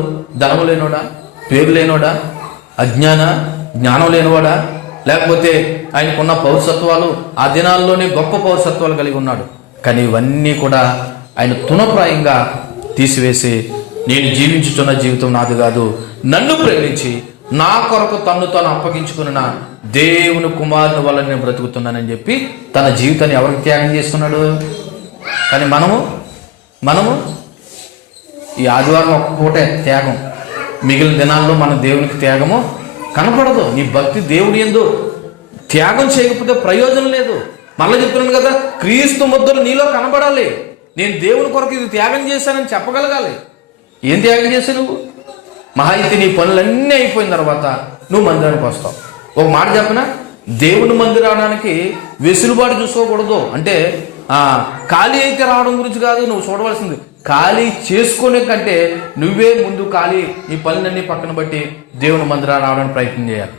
ధనము లేనోడా, పేరు లేనోడా, జ్ఞానం లేనివాడా, లేకపోతే ఆయనకున్న పౌరసత్వాలు ఆ దినాల్లోనే గొప్ప పౌరసత్వాలు కలిగి ఉన్నాడు. కానీ ఇవన్నీ కూడా ఆయన తునప్రాయంగా తీసివేసి, నేను జీవించుతున్న జీవితం నాది కాదు, నన్ను ప్రేమించి నా కొరకు తన్ను తాను అప్పగించుకున్న దేవుని కుమారుని వల్ల నేను బ్రతుకుతున్నానని చెప్పి తన జీవితాన్ని ఎవరికి త్యాగం చేసుకున్నాడు. కానీ మనము ఈ ఆదివారం ఒక్క పూటే త్యాగం, మిగిలిన దినాల్లో మన దేవునికి త్యాగము కనపడదు. నీ భక్తి దేవుడి యందు త్యాగం చేయకపోతే ప్రయోజనం లేదు. మళ్ళీ చెప్తున్నాను కదా, క్రీస్తు ముద్రలు నీలో కనబడాలి. నేను దేవుని కొరకు ఇది త్యాగం చేశానని చెప్పగలగాలి. ఏం త్యాగం చేశావు నువ్వు? మహా అయితే నీ పనులన్నీ అయిపోయిన తర్వాత నువ్వు మందిరానికి వస్తావు. ఒక మాట చెప్పనా, దేవుని మందిరానికి వెసులుబాటు చూసుకోకూడదు. అంటే ఖాళీ అయితే రావడం గురించి కాదు నువ్వు చూడవలసింది, ఖాళీ చేసుకునే కంటే నువ్వే ముందు ఖాళీ నీ పనులన్నీ పక్కన బట్టి దేవుని మందిరాన్ని రావడానికి ప్రయత్నం చేయాలి.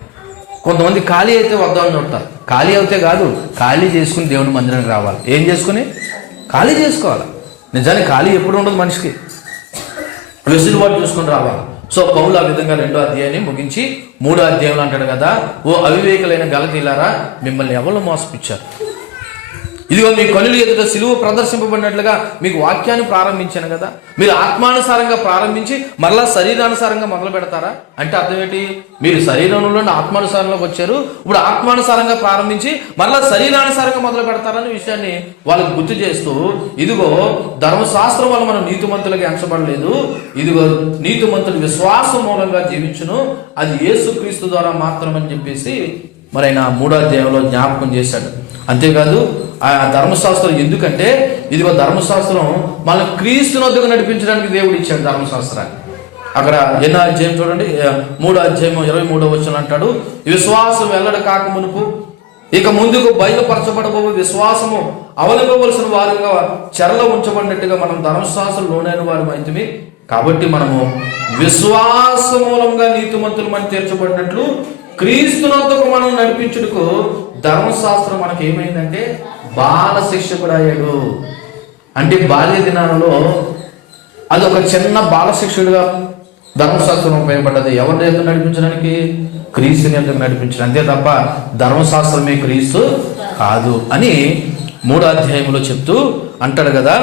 కొంతమంది ఖాళీ అయితే వద్దామని చూడతారు. ఖాళీ అయితే కాదు, ఖాళీ చేసుకుని దేవుని మందిరానికి రావాలి. ఏం చేసుకుని? ఖాళీ చేసుకోవాలి. నిజానికి ఖాళీ ఎప్పుడు ఉండదు మనిషికి, వెసులుబాటు చూసుకుని రావాలి. సో పౌలు ఆ విధంగా 2వ అధ్యాయాన్ని ముగించి 3వ అధ్యాయంలో అంటాడు కదా, ఓ అవివేకులైన గలతీయులారా, మిమ్మల్ని ఎవరు మోసపుచ్చారు? ఇదిగో మీ కనులు ఎదుట సిలువ ప్రదర్శింపబడినట్లుగా మీకు వాక్యాన్ని ప్రారంభించాను కదా, మీరు ఆత్మానుసారంగా ప్రారంభించి మరలా శరీరానుసారంగా మొదలు పెడతారా? అంటే అర్థం ఏంటి? మీరు శరీరంలో ఆత్మానుసారంలోకి వచ్చారు, ఇప్పుడు ఆత్మానుసారంగా ప్రారంభించి మరలా శరీరానుసారంగా మొదలు పెడతారనే విషయాన్ని వాళ్ళకు గుర్తు చేస్తూ, ఇదిగో ధర్మశాస్త్రం వల్ల మనం నీతిమంతులుగా ఎంచబడలేదు, ఇదిగో నీతిమంతులు విశ్వాసం మూలంగా జీవించును, అది యేసుక్రీస్తు ద్వారా మాత్రమని చెప్పేసి మరి ఆయన 3వ అధ్యాయంలో జ్ఞాపకం చేశాడు. అంతేకాదు ఆ ధర్మశాస్త్రం ఎందుకంటే ఇదిగో ధర్మశాస్త్రం మన క్రీస్తునొద్దకు నడిపించడానికి దేవుడు ఇచ్చాడు ధర్మశాస్త్రాన్ని. అక్కడ ఎన్నో అధ్యాయం చూడండి, 3వ అధ్యాయం 23వ వచనం అంటాడు, విశ్వాసం వెల్లడి కాక మునుపు ఇక ముందుకు బయలుపరచబడబో విశ్వాసము అవలంబవలసిన వారుగా చెరలో ఉంచబడినట్టుగా మనం ధర్మశాస్త్రం లోనైన వారు అయితమే. కాబట్టి మనము విశ్వాస మూలంగా నీతిమంతులమని తీర్చబడినట్లు క్రీస్తునందుకు మనం నడిపించుటకు ధర్మశాస్త్రం మనకి ఏమైందంటే బాల శిక్షకుడు అయ్యాడు. అంటే బాల్య దినాలలో అది ఒక చిన్న బాల శిక్షుడుగా ధర్మశాస్త్రం ఉపయోగపడ్డది. ఎవరిని ఎందుకు నడిపించడానికి? క్రీస్తుని ఎందుకు నడిపించడం, అంతే తప్ప ధర్మశాస్త్రమే క్రీస్తు కాదు అని 3వ అధ్యాయంలో చెప్తూ అంటాడు కదా.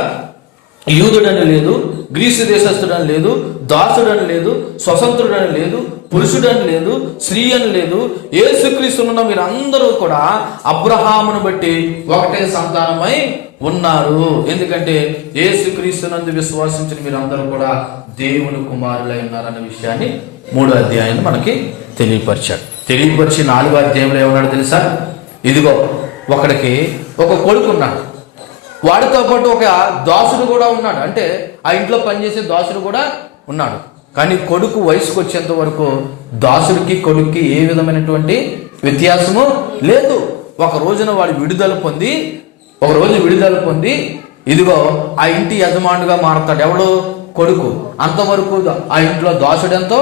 యూదుడని లేదు, గ్రీసు దేశస్థుడని లేదు, దాసుడని లేదు, స్వతంత్రుడని లేదు, పురుషుడని లేదు, స్త్రీ అని లేదు, యేసుక్రీస్తున్న మీరందరూ కూడా అబ్రహామును బట్టి ఒకటే సంతానమై ఉన్నారు. ఎందుకంటే యేసుక్రీస్తునందు విశ్వాసించిన మీరందరూ కూడా దేవుని కుమారులై ఉన్నారన్న విషయాన్ని 3వ అధ్యాయాన్ని మనకి తెలియపరిచాడు. తెలియపరిచి 4వ అధ్యాయంలో ఏమన్నాడు తెలుసా? ఇదిగో ఒకడికి ఒక కొడుకు ఉన్నాడు, వాడితో పాటు ఒక దాసుడు కూడా ఉన్నాడు. అంటే ఆ ఇంట్లో పనిచేసే దాసుడు కూడా ఉన్నాడు. కానీ కొడుకు వయసుకు వచ్చేంత వరకు దాసుడికి కొడుక్కి ఏ విధమైనటువంటి వ్యత్యాసము లేదు. ఒక రోజున వాడు విడుదల పొంది ఇదిగో ఆ ఇంటి యజమానుగా మారుతాడు. ఎవడు? కొడుకు. అంతవరకు ఆ ఇంట్లో దాసుడు ఎంతో,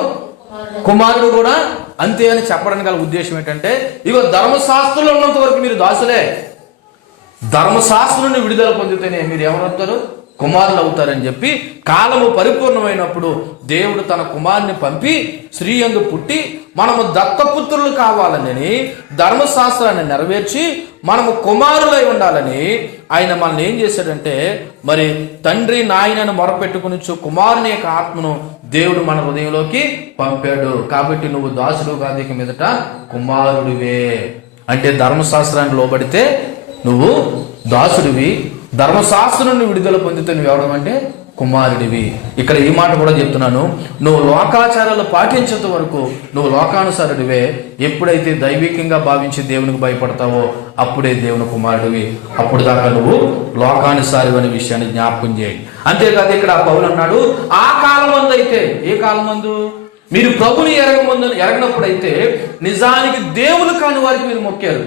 కుమారుడు కూడా అంతే అని చెప్పడానికి గల ఉద్దేశం ఏంటంటే, ఇగో ధర్మశాస్త్రంలో ఉన్నంత వరకు మీరు దాసులే, ధర్మశాస్త్రం నుండి విడుదల పొందితేనే మీరు ఎవరవుతారు? కుమారులు అవుతారని చెప్పి, కాలము పరిపూర్ణమైనప్పుడు దేవుడు తన కుమారుని పంపి స్త్రీ యందు పుట్టి మనము దత్తపుత్రులు కావాలని ధర్మశాస్త్రాన్ని నెరవేర్చి మనము కుమారులై ఉండాలని ఆయన మనల్ని ఏం చేశాడంటే, మరి తండ్రి నాయనను మొరపెట్టుకుని కుమారుని యొక్క ఆత్మను దేవుడు మన హృదయంలోకి పంపాడు. కాబట్టి నువ్వు దాసుడు కాదు, ఇక మీదట కుమారుడివే. అంటే ధర్మశాస్త్రాన్ని లోబడితే నువ్వు దాసుడివి, ధర్మశాస్త్రం నుండి విడుదల పొందితే నువ్వు ఎవడం అంటే కుమారుడివి. ఇక్కడ ఈ మాట కూడా చెప్తున్నాను, నువ్వు లోకాచారాలు పాటించేంత వరకు నువ్వు లోకానుసారుడివే. ఎప్పుడైతే దైవికంగా భావించి దేవునికి భయపడతావో అప్పుడే దేవుని కుమారుడివి. అప్పుడు దాకా నువ్వు లోకానుసారి అనే విషయాన్ని జ్ఞాపకం చేయండి. అంతేకాదు ఇక్కడ పౌలు అన్నాడు, ఆ కాలం మందు అయితే, ఏ కాలం మందు? మీరు ప్రభుని ఎరగనప్పుడైతే నిజానికి దేవులు కాని వారికి మీరు మొక్కారు,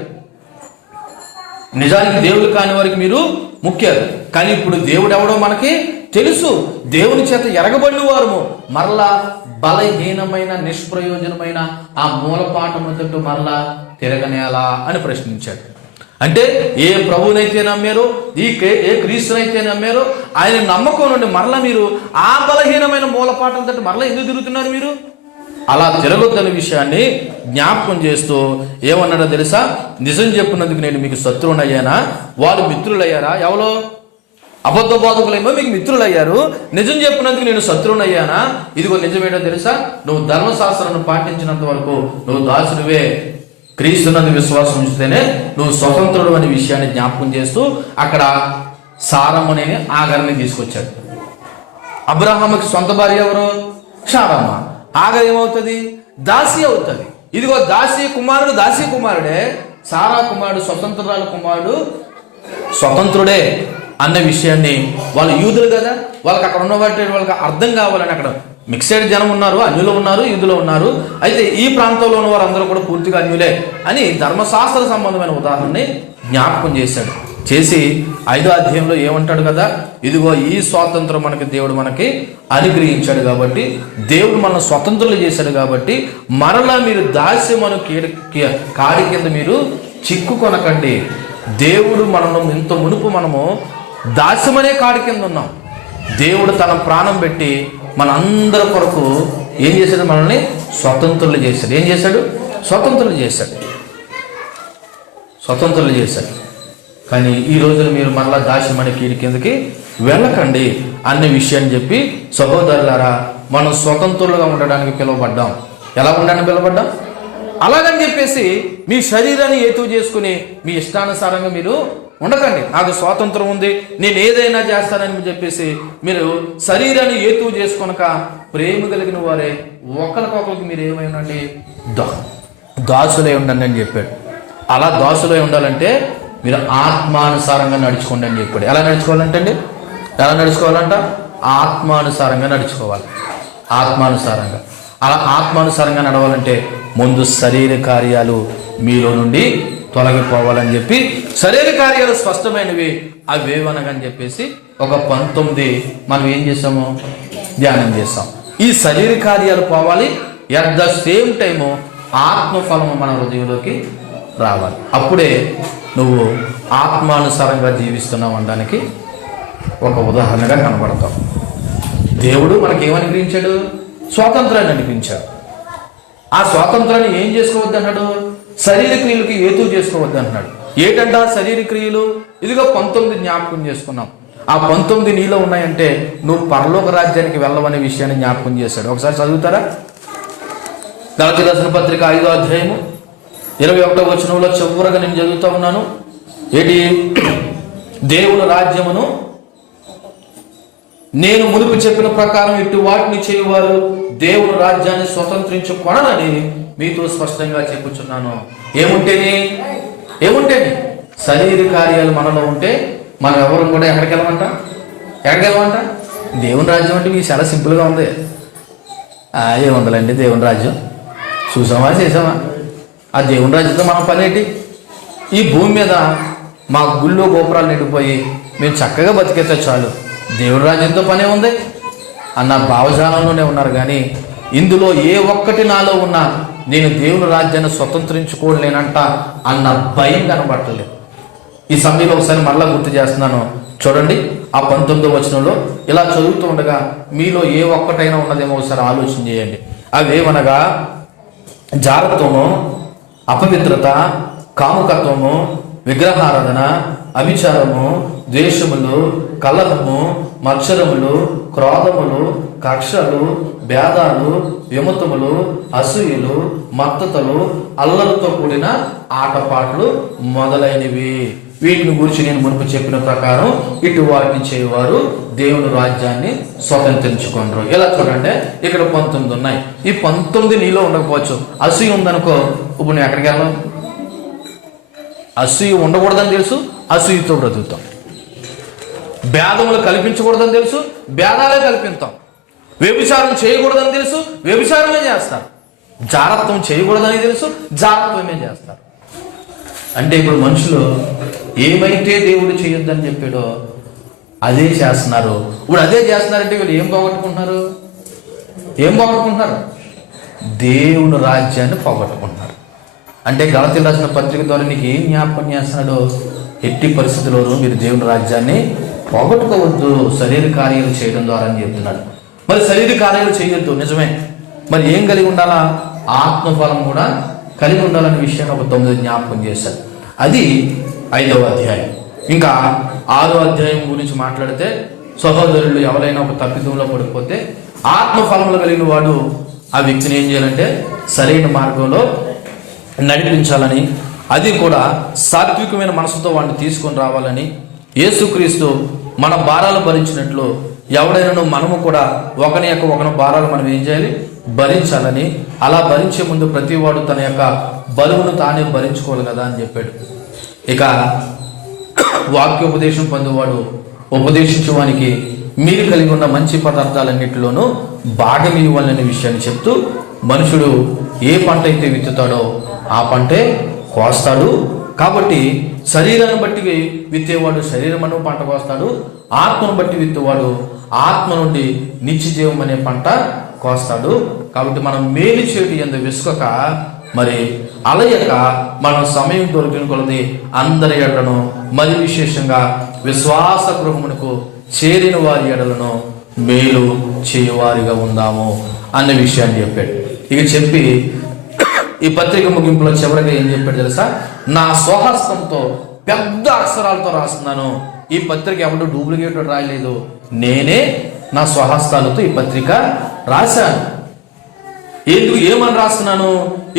నిజానికి దేవుడు కాని వారికి మీరు మొక్కారు. కానీ ఇప్పుడు దేవుడు ఎవడో మనకి తెలుసు, దేవుని చేత ఎరగబడిన వారు మరలా బలహీనమైన నిష్ప్రయోజనమైన ఆ మూలపాఠముతో మరలా తిరగనేలా అని ప్రశ్నించాడు. అంటే ఏ ప్రభువునైతే నమ్మారో, ఏ క్రీస్తునైతే నమ్మారో ఆయన నమ్మకం నుండి మరలా మీరు ఆ బలహీనమైన మూలపాఠంతో మరలా ఎందుకు తిరుగుతున్నారు? మీరు అలా తిరగొద్దనే విషయాన్ని జ్ఞాపకం చేస్తూ ఏమన్నాడో తెలుసా? నిజం చెప్పినందుకు నేను మీకు శత్రువునయ్యానా? వారు మిత్రులయ్యారా? ఎవరో అబద్ధ బోధకులేమో మీకు మిత్రులయ్యారు, నిజం చెప్పినందుకు నేను శత్రువునయ్యానా? ఇదిగో నిజమేటో తెలుసా? నువ్వు ధర్మశాస్త్రాన్ని పాటించినంత వరకు నువ్వు దాసుడివే, క్రీస్తునందు విశ్వాసం ఉంచితేనే నువ్వు స్వతంత్రుడు అనే విషయాన్ని జ్ఞాపకం చేస్తూ అక్కడ సారమ్మనే ఆగర్ని తీసుకొచ్చాడు. అబ్రహాముకి సొంత భార్య ఎవరు? సారమ్మ. ఆగర్ ఏమవుతుంది? దాసి అవుతుంది. ఇదిగో దాసి కుమారుడే, సారా కుమారుడు స్వతంత్రాల కుమారుడు స్వతంత్రుడే అన్న విషయాన్ని వాళ్ళు యూదులు కదా, వాళ్ళకి అక్కడ ఉన్న వాటి వాళ్ళకి అర్థం కావాలని అక్కడ మిక్సెడ్ జనం ఉన్నారు, అన్యులు ఉన్నారు, యూదులు ఉన్నారు. అయితే ఈ ప్రాంతంలో ఉన్న వారందరూ కూడా పూర్తిగా అన్యులే అని ధర్మశాస్త్ర సంబంధమైన ఉదాహరణని జ్ఞాపకం చేశాడు. చేసి 5వ అధ్యాయంలో ఏమంటాడు కదా, ఇదిగో ఈ స్వాతంత్రం మనకి దేవుడు మనకి అనుగ్రహించాడు కాబట్టి, దేవుడు మనల్ని స్వతంత్రులు చేశాడు కాబట్టి మరలా మీరు దాస్యమను కాడి కింద మీరు చిక్కుకొనకండి. దేవుడు మనల్ని ఇంత మునుపు మనము దాస్యమనే కాడి కింద ఉన్నాం. దేవుడు తన ప్రాణం పెట్టి మనందరి కొరకు ఏం చేశాడు? మనల్ని స్వతంత్రులు చేశాడు. ఏం చేశాడు? స్వతంత్రులు చేశాడు. కానీ ఈ రోజున మీరు మరలా దాస్యమనే కీడి కిందకి వెళ్ళకండి అనే విషయాన్ని చెప్పి, సహోదరులారా మనం స్వతంత్రులుగా ఉండడానికి పిలువబడ్డాం. ఎలా ఉండడానికి పిలువబడ్డాం? అలాగని చెప్పేసి మీ శరీరాన్ని ఏతువు చేసుకుని మీ ఇష్టానుసారంగా మీరు ఉండకండి. నాకు స్వాతంత్రం ఉంది, నేను ఏదైనా చేస్తానని చెప్పేసి మీరు శరీరాన్ని ఏతువు చేసుకొనక ప్రేమ కలిగిన వారే ఒకరికొకరికి మీరు ఏమై ఉండండి, దాసులై ఉండండి అని చెప్పాడు. అలా దాసులై ఉండాలంటే మీరు ఆత్మానుసారంగా నడుచుకోండి అని చెప్పాడు. ఎలా నడుచుకోవాలంటే అండి, ఎలా నడుచుకోవాలంట? ఆత్మానుసారంగా నడుచుకోవాలి. ఆత్మానుసారంగా. అలా ఆత్మానుసారంగా నడవాలంటే ముందు శరీర కార్యాలు మీలో నుండి తొలగిపోవాలని చెప్పి, శరీర కార్యాలు స్పష్టమైనవి అవి ఏవనగని చెప్పేసి ఒక 19 మనం ఏం చేసాము, ధ్యానం చేస్తాం. ఈ శరీర కార్యాలు పోవాలి, ఎట్ ద సేమ్ టైము ఆత్మఫలము మన హృదయంలోకి రావాలి. అప్పుడే నువ్వు ఆత్మానుసారంగా జీవిస్తున్నావు అనడానికి ఒక ఉదాహరణగా కనబడతావు. దేవుడు మనకేమని అనుగ్రహించాడు? స్వాతంత్రాన్ని అనిపించాడు. ఆ స్వాతంత్రాన్ని ఏం చేసుకోవద్దు అన్నాడు? శరీర క్రియలకి ఏతూ చేసుకోవద్దు అంటున్నాడు. ఏటంట శరీర క్రియలు? ఇదిగో 19 జ్ఞాపకం చేసుకున్నాం. ఆ 19 నీలో ఉన్నాయంటే నువ్వు పరలోక రాజ్యానికి వెళ్ళవనే విషయాన్ని జ్ఞాపకం చేశాడు. ఒకసారి చదువుతారా? గలతీ రాసిన పత్రిక 5వ అధ్యాయము 21వ వచనంలో చివరగా నేను చదువుతా ఉన్నాను. ఏంటి? దేవుని రాజ్యమును నేను మునుపు చెప్పిన ప్రకారం ఇటు వాటిని చేయువారు దేవుని రాజ్యాన్ని స్వతంత్రించుకొనని మీతో స్పష్టంగా చెప్పుచున్నాను. ఏముంటేని శరీర కార్యాలు మనలో ఉంటే మనం ఎవరు కూడా ఎక్కడికి వెళ్ళమంట? దేవుని రాజ్యం అంటే మీకు చాలా సింపుల్గా ఉంది. ఏముందండి దేవుని రాజ్యం? చూసామా, చేసామా? ఆ దేవుని రాజ్యంతో మన పని ఏంటి? ఈ భూమి మీద మా గుళ్ళో గోపురాలు నిండిపోయి మేము చక్కగా బతికేస్తే చాలు, దేవుని రాజ్యంతో పనే ఉంది అన్న భావజాలంలోనే ఉన్నారు. కానీ ఇందులో ఏ ఒక్కటి నాలో ఉన్నా నేను దేవుని రాజ్యాన్ని స్వతంత్రించుకోలేనంట అన్న భయం కనబట్టలేదు. ఈ సమయంలో ఒకసారి మళ్ళా గుర్తు చేస్తున్నాను, చూడండి. ఆ 19వ వచనంలో ఇలా చదువుతూ ఉండగా మీలో ఏ ఒక్కటైనా ఉన్నదేమో ఒకసారి ఆలోచన చేయండి. అవేమనగా జారత్వము, అపవిత్రత, కాముకత్వము, విగ్రహారాధన, అవిచారము, ద్వేషములు, కలహము, మత్సరములు, క్రోధములు, కక్షలు, భేదాలు, విమతములు, అసూయలు, మత్తతలు, అల్లరితో కూడిన ఆటపాటలు మొదలైనవి. వీటిని గురించి నేను మునుపు చెప్పిన ప్రకారం ఇటు వాటిని చేయవారు దేవుని రాజ్యాన్ని స్వతంత్రించుకుంటారు. ఇలా చూడండి, ఇక్కడ 19 ఉన్నాయి. ఈ 19 నీలో ఉండకపోవచ్చు. అసూయ ఉందనుకో, ఇప్పుడు నేను ఎక్కడికి వెళ్ళాం? అసూయ ఉండకూడదని తెలుసు, అసూయతో బ్రతుకుతాం. భేదములు కల్పించకూడదని తెలుసు, భేదాలే కల్పిస్తాం. వ్యభిచారం చేయకూడదని తెలుసు, వ్యభిచారమే చేస్తారు. జారత్వం చేయకూడదని తెలుసు, జారత్వమే చేస్తారు. అంటే ఇప్పుడు మనుషులు ఏమైతే దేవుడు చేయొద్దని చెప్పాడో అదే చేస్తున్నారు. ఇప్పుడు అదే చేస్తున్నారంటే వీళ్ళు ఏం పోగొట్టుకుంటున్నారు? దేవుని రాజ్యాన్ని పోగొట్టుకుంటున్నారు. అంటే గలతీ రాసిన పత్రిక ద్వారా నీకు ఏం జ్ఞాపకం చేస్తున్నాడు? ఎట్టి పరిస్థితుల్లోనూ మీరు దేవుని రాజ్యాన్ని పోగొట్టుకోవద్దు శరీర కార్యాలు చేయడం ద్వారా అని చెప్తున్నాడు. మరి శరీర కార్యాలు చేయొద్దు, నిజమే. మరి ఏం కలిగి ఉండాలా? ఆత్మఫలం కూడా కలిగి ఉండాలనే విషయాన్ని ఒక 9 జ్ఞాపకం చేశారు. అది 5వ అధ్యాయం. ఇంకా 6వ అధ్యాయం గురించి మాట్లాడితే, సహోదరులు ఎవరైనా ఒక తప్పిదంలో పడిపోతే ఆత్మఫలములు కలిగిన వాడు ఆ వ్యక్తిని ఏం చేయాలంటే సరైన మార్గంలో నడిపించాలని, అది కూడా సాత్వికమైన మనసుతో వాడిని తీసుకొని రావాలని, యేసుక్రీస్తు మన భారాలు భరించినట్లు ఎవడైనా మనము కూడా ఒకని భారాలు మనం ఏం చేయాలి? భరించాలని. అలా భరించే ముందు ప్రతివాడు తన యొక్క బరువును తానే భరించుకోవాలి కదా అని చెప్పాడు. ఇక వాక్యోపదేశం పొందేవాడు ఉపదేశించేవానికి మీరు కలిగి ఉన్న మంచి పదార్థాలన్నింటిలోనూ భాగం ఇవ్వాలనే విషయాన్ని చెప్తూ, మనుషుడు ఏ పంట అయితే విత్తుతాడో ఆ పంటే కోస్తాడు. కాబట్టి శరీరాన్ని బట్టి విత్తేవాడు శరీరమను పంట కోస్తాడు, ఆత్మను బట్టి విత్తేవాడు ఆత్మ నుండి నిత్య జీవం అనే పంట కోస్తాడు. కాబట్టి మనం మేలు చేటి యందు విసుకక, మరి అలయక మనం సమయం దొరికిన కొలది అందరి ఎడలను, మరి విశేషంగా విశ్వాస గృహమునకు చేరిన వారి ఎడలను మేలు చేయవారిగా ఉందాము అన్న విషయాన్ని చెప్పాడు. ఇక చెప్పి ఈ పత్రిక ముగింపులో చివరిగా ఏం చెప్పాడు తెలుసా? నా స్వహస్తంతో పెద్ద అక్షరాలతో రాస్తున్నాను. ఈ పత్రిక ఎవరు డూప్లికేట్ రాయలేదు, నేనే నా స్వహస్తాలతో ఈ పత్రిక రాశాను. ఏమని రాస్తున్నాను?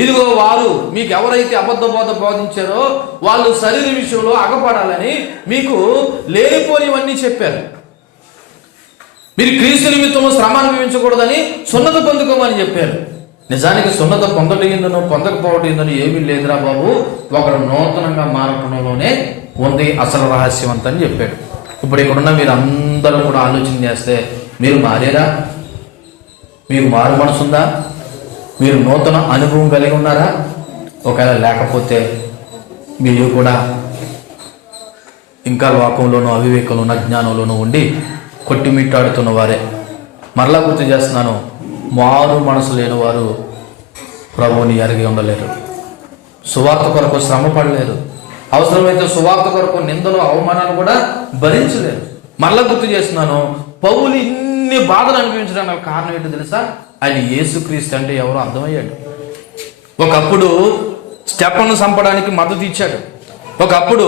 ఇదిగో వారు మీకు ఎవరైతే అబద్ధ బోధ బోధించారో వాళ్ళు శరీర విషయంలో అగపడాలని మీకు లేనిపోనివన్నీ చెప్పారు. మీరు క్రీస్తు నిమిత్తము శ్రమ అనుభవించకూడదని సున్నతి పొందుకోమని చెప్పారు. నిజానికి సున్నత పొందడం ఏందనో పొందకపోవడం ఏందనో ఏమీ లేదురా బాబు, ఒకడు నూతనంగా మారటంలోనే ఉంది అసలు రహస్యం అంతని చెప్పాడు. ఇప్పుడు ఇక్కడున్న మీరు అందరూ కూడా ఆలోచన చేస్తే, మీరు మారేరా? మీకు మారు మనసుందా? మీరు నూతన అనుభవం కలిగి ఉన్నారా? ఒకవేళ లేకపోతే మీరు కూడా ఇంకా లోకంలోనూ అవివేకంలోనూ అజ్ఞానంలోనూ ఉండి కొట్టిమిట్టాడుతున్న వారే. మరలా గుర్తు చేస్తున్నాను, మారు మనసు లేని వారు ప్రభువుని ఎరిగి ఉండలేరు, సువార్త కొరకు శ్రమ పడలేరు, అవసరమైతే సువార్త కొరకు నిందలు అవమానాలు కూడా భరించలేరు. మరలా గుర్తు చేస్తున్నాను, పౌలు ఇన్ని బాధలు అనుభవించడానికి కారణం ఏంటో తెలుసా? ఆయన యేసుక్రీస్తు అంటే ఎవరో అర్థమయ్యాడు. ఒకప్పుడు స్టెఫనును చంపడానికి మద్దతు ఇచ్చాడు, ఒకప్పుడు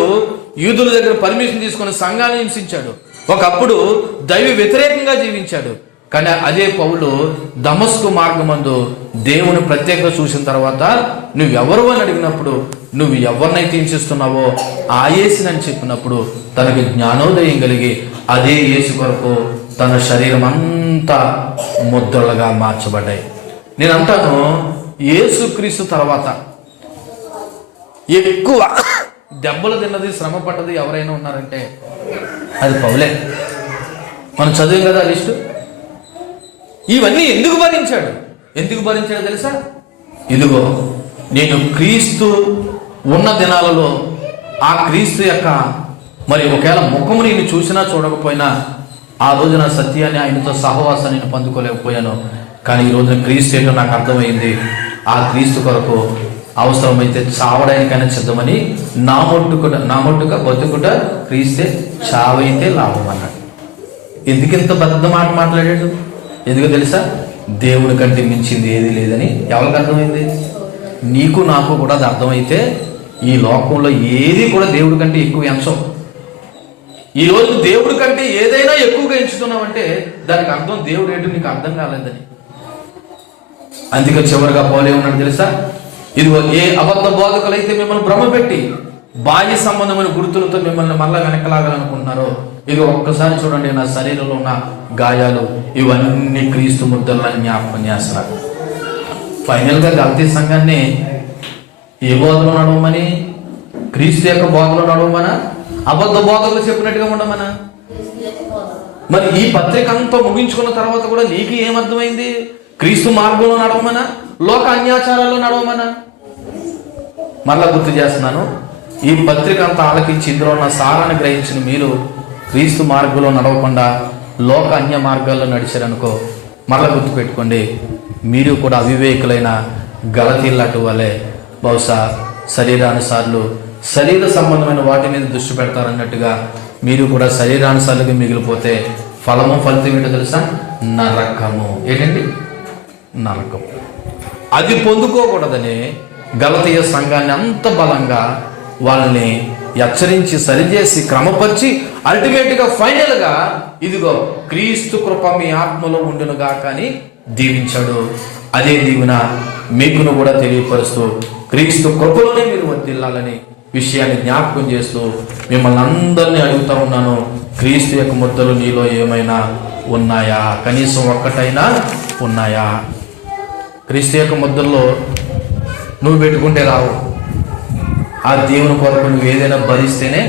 యూదుల దగ్గర పర్మిషన్ తీసుకుని సంఘాన్ని హింసించాడు, ఒకప్పుడు దైవ వ్యతిరేకంగా జీవించాడు. కానీ అదే పౌలు దమస్కు మార్గమందు దేవుని ప్రత్యేకంగా చూసిన తర్వాత నువ్వెవరు అని అడిగినప్పుడు, నువ్వు ఎవరినైతే హింసిస్తున్నావో ఆ యేసునని చెప్పినప్పుడు తనకి జ్ఞానోదయం కలిగి అదే యేసు కొరకు తన శరీరం అంతా ముద్రలుగా మార్చబడ్డాయి. నేను అంటాను, యేసుక్రీస్తు తర్వాత ఎక్కువ దెబ్బలు తిన్నది, శ్రమ పడ్డది ఎవరైనా ఉన్నారంటే అది పౌలే. మనం చదివాం కదా లిస్టు. ఇవన్నీ ఎందుకు భరించాడు? ఎందుకు భరించాడు తెలుసా? ఇదిగో నేను క్రీస్తు ఉన్న దినాలలో ఆ క్రీస్తు యొక్క మరి ఒకవేళ ముఖము నేను చూసినా చూడకపోయినా ఆ రోజున సత్యాన్ని ఆయనతో సహవాసం నేను పొందుకోలేకపోయాను. కానీ ఈ రోజున క్రీస్తు ఏంటో నాకు అర్థమైంది. ఆ క్రీస్తు కొరకు అవసరమైతే చావడానికైనా సిద్ధమని నా మొట్టుగా బతుకుట క్రీస్తే, చావైతే లాభం అన్నాడు. ఎందుకింత పెద్ద మాట మాట్లాడాడు? ఎందుకు తెలుసా? దేవుని కంటే మించింది ఏది లేదని ఎవరికి అర్థమైంది? నీకు నాకు కూడా అది అర్థమైతే ఈ లోకంలో ఏది కూడా దేవుడి కంటే ఎక్కువ ఎంచం. ఈరోజు దేవుడి కంటే ఏదైనా ఎక్కువగా ఎంచుతున్నావంటే దానికి అర్థం దేవుడు ఏంటో నీకు అర్థం కాలేదని. అందుకే చివరిగా పౌలు ఏమన్నాడు తెలుసా? ఇదిగో ఏ అబద్ధ బోధకులైతే మిమ్మల్ని భ్రమపెట్టి బాహ్య సంబంధమైన గుర్తులతో మిమ్మల్ని మళ్ళా వెనకలాగాలనుకుంటున్నారో, ఇక ఒక్కసారి చూడండి, నా శరీరంలో ఉన్న గాయాలు ఇవన్నీ క్రీస్తు ముద్రలను జ్ఞాపకం చేస్తున్నారు. ఫైనల్గా గల్తీ సంఘాన్ని ఏ బోధలో నడవమని? క్రీస్తు యొక్క బోధలో నడవమనా? అబద్ధ బోధకులు చెప్పినట్టుగా ఉండమనా? మరి ఈ పత్రిక అంతా ముగించుకున్న తర్వాత కూడా నీకు ఏమర్థమైంది? క్రీస్తు మార్గంలో నడవమనా? లోక అన్యాచారాల్లో నడవమనా? మరలా గుర్తు చేస్తున్నాను, ఈ పత్రిక అంతా ఆలకించి ఇందులో ఉన్న సారాన్ని గ్రహించిన మీరు క్రీస్తు మార్గంలో నడవకుండా లోక అన్య మార్గాల్లో నడిచారనుకో, మరలా గుర్తుపెట్టుకోండి, మీరు కూడా అవివేకులైన గలతీలాంటి వాళ్ళే బహుశా శరీరానుసార్లు శరీర సంబంధమైన వాటి మీద దృష్టి పెడతారన్నట్టుగా మీరు కూడా శరీరానుసారులుగా మిగిలిపోతే ఫలితం ఏంటో తెలుసా? నరకము. ఏంటండి? నరకం. అది పొందుకోకూడదని గలతీయ సంఘాన్ని అంత బలంగా వాళ్ళని హెచ్చరించి సరిచేసి క్రమపరిచి అల్టిమేట్గా ఫైనల్గా ఇదిగో క్రీస్తు కృప మీ ఆత్మలో ఉండునుగా కానీ దీవించాడు. అదే దీవెన మీకును కూడా తెలియపరుస్తూ క్రీస్తు కృపలోనే మీరు వర్ధిల్లాలని విషయాన్ని జ్ఞాపకం చేస్తూ మిమ్మల్ని అందరినీ అడుగుతా ఉన్నాను, క్రీస్తు యొక్క ముద్దలు నీలో ఏమైనా ఉన్నాయా? కనీసం ఒక్కటైనా ఉన్నాయా? క్రీస్తు యొక్క ముద్దల్లో నువ్వు పెట్టుకుంటే రావు. ఆ దేవుని కొరకు నువ్వు ఏదైనా భరిస్తేనే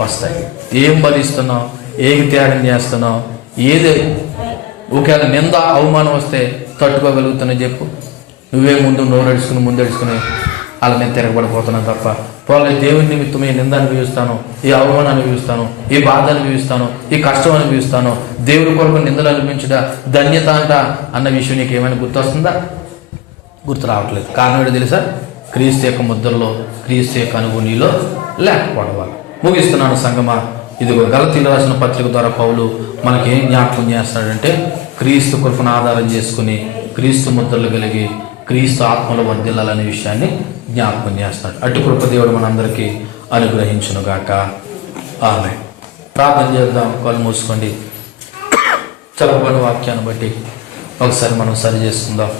వస్తాయి. ఏం భరిస్తున్నావు? ఏమి త్యాగం చేస్తున్నావు? ఏది ఒకవేళ నింద అవమానం వస్తే తట్టుకోగలుగుతున్నావు చెప్పు? నువ్వే ముందడుచుకుని అలా నేను తిరగబడిపోతున్నాను తప్ప పోలేదు దేవుని నిమిత్తం ఈ నింద అనుభవిస్తాను, ఈ అవమానం అనుభవిస్తాను, ఈ బాధ అనుభవిస్తాను, ఈ కష్టం అనుభవిస్తాను, దేవుడి కొరకు నిందలు అనుభవించుట ధన్యత అంట అన్న విషయం నీకు ఏమైనా గుర్తొస్తుందా? గుర్తు రావట్లేదు. కారణం ఏంటో తెలుసా? క్రీస్తు యొక్క ముద్రలో క్రీస్తు యొక్క అనుభవం నీలో లేకపోవడం. ముగిస్తున్నాను సంగమా. ఇదిగో గలతీయులకు రాసిన పత్రిక ద్వారా పౌలు మనకి ఏం జ్ఞాపకం చేస్తాడంటే, క్రీస్తు కృపను ఆధారం చేసుకుని క్రీస్తు ముద్రలు కలిగి క్రీస్తు ఆత్మలో వర్ధిల్లాలనే విషయాన్ని జ్ఞాపకం చేస్తాడు. అటు కృప దేవుడు మనందరికీ అనుగ్రహించునుగాక. ఆమేన్. ప్రార్థన చేద్దాం. కళ్ళు మూసుకోండి. చెప్పబడిన వాక్యాన్ని బట్టి ఒకసారి మనం సరి చేసుకుందాం.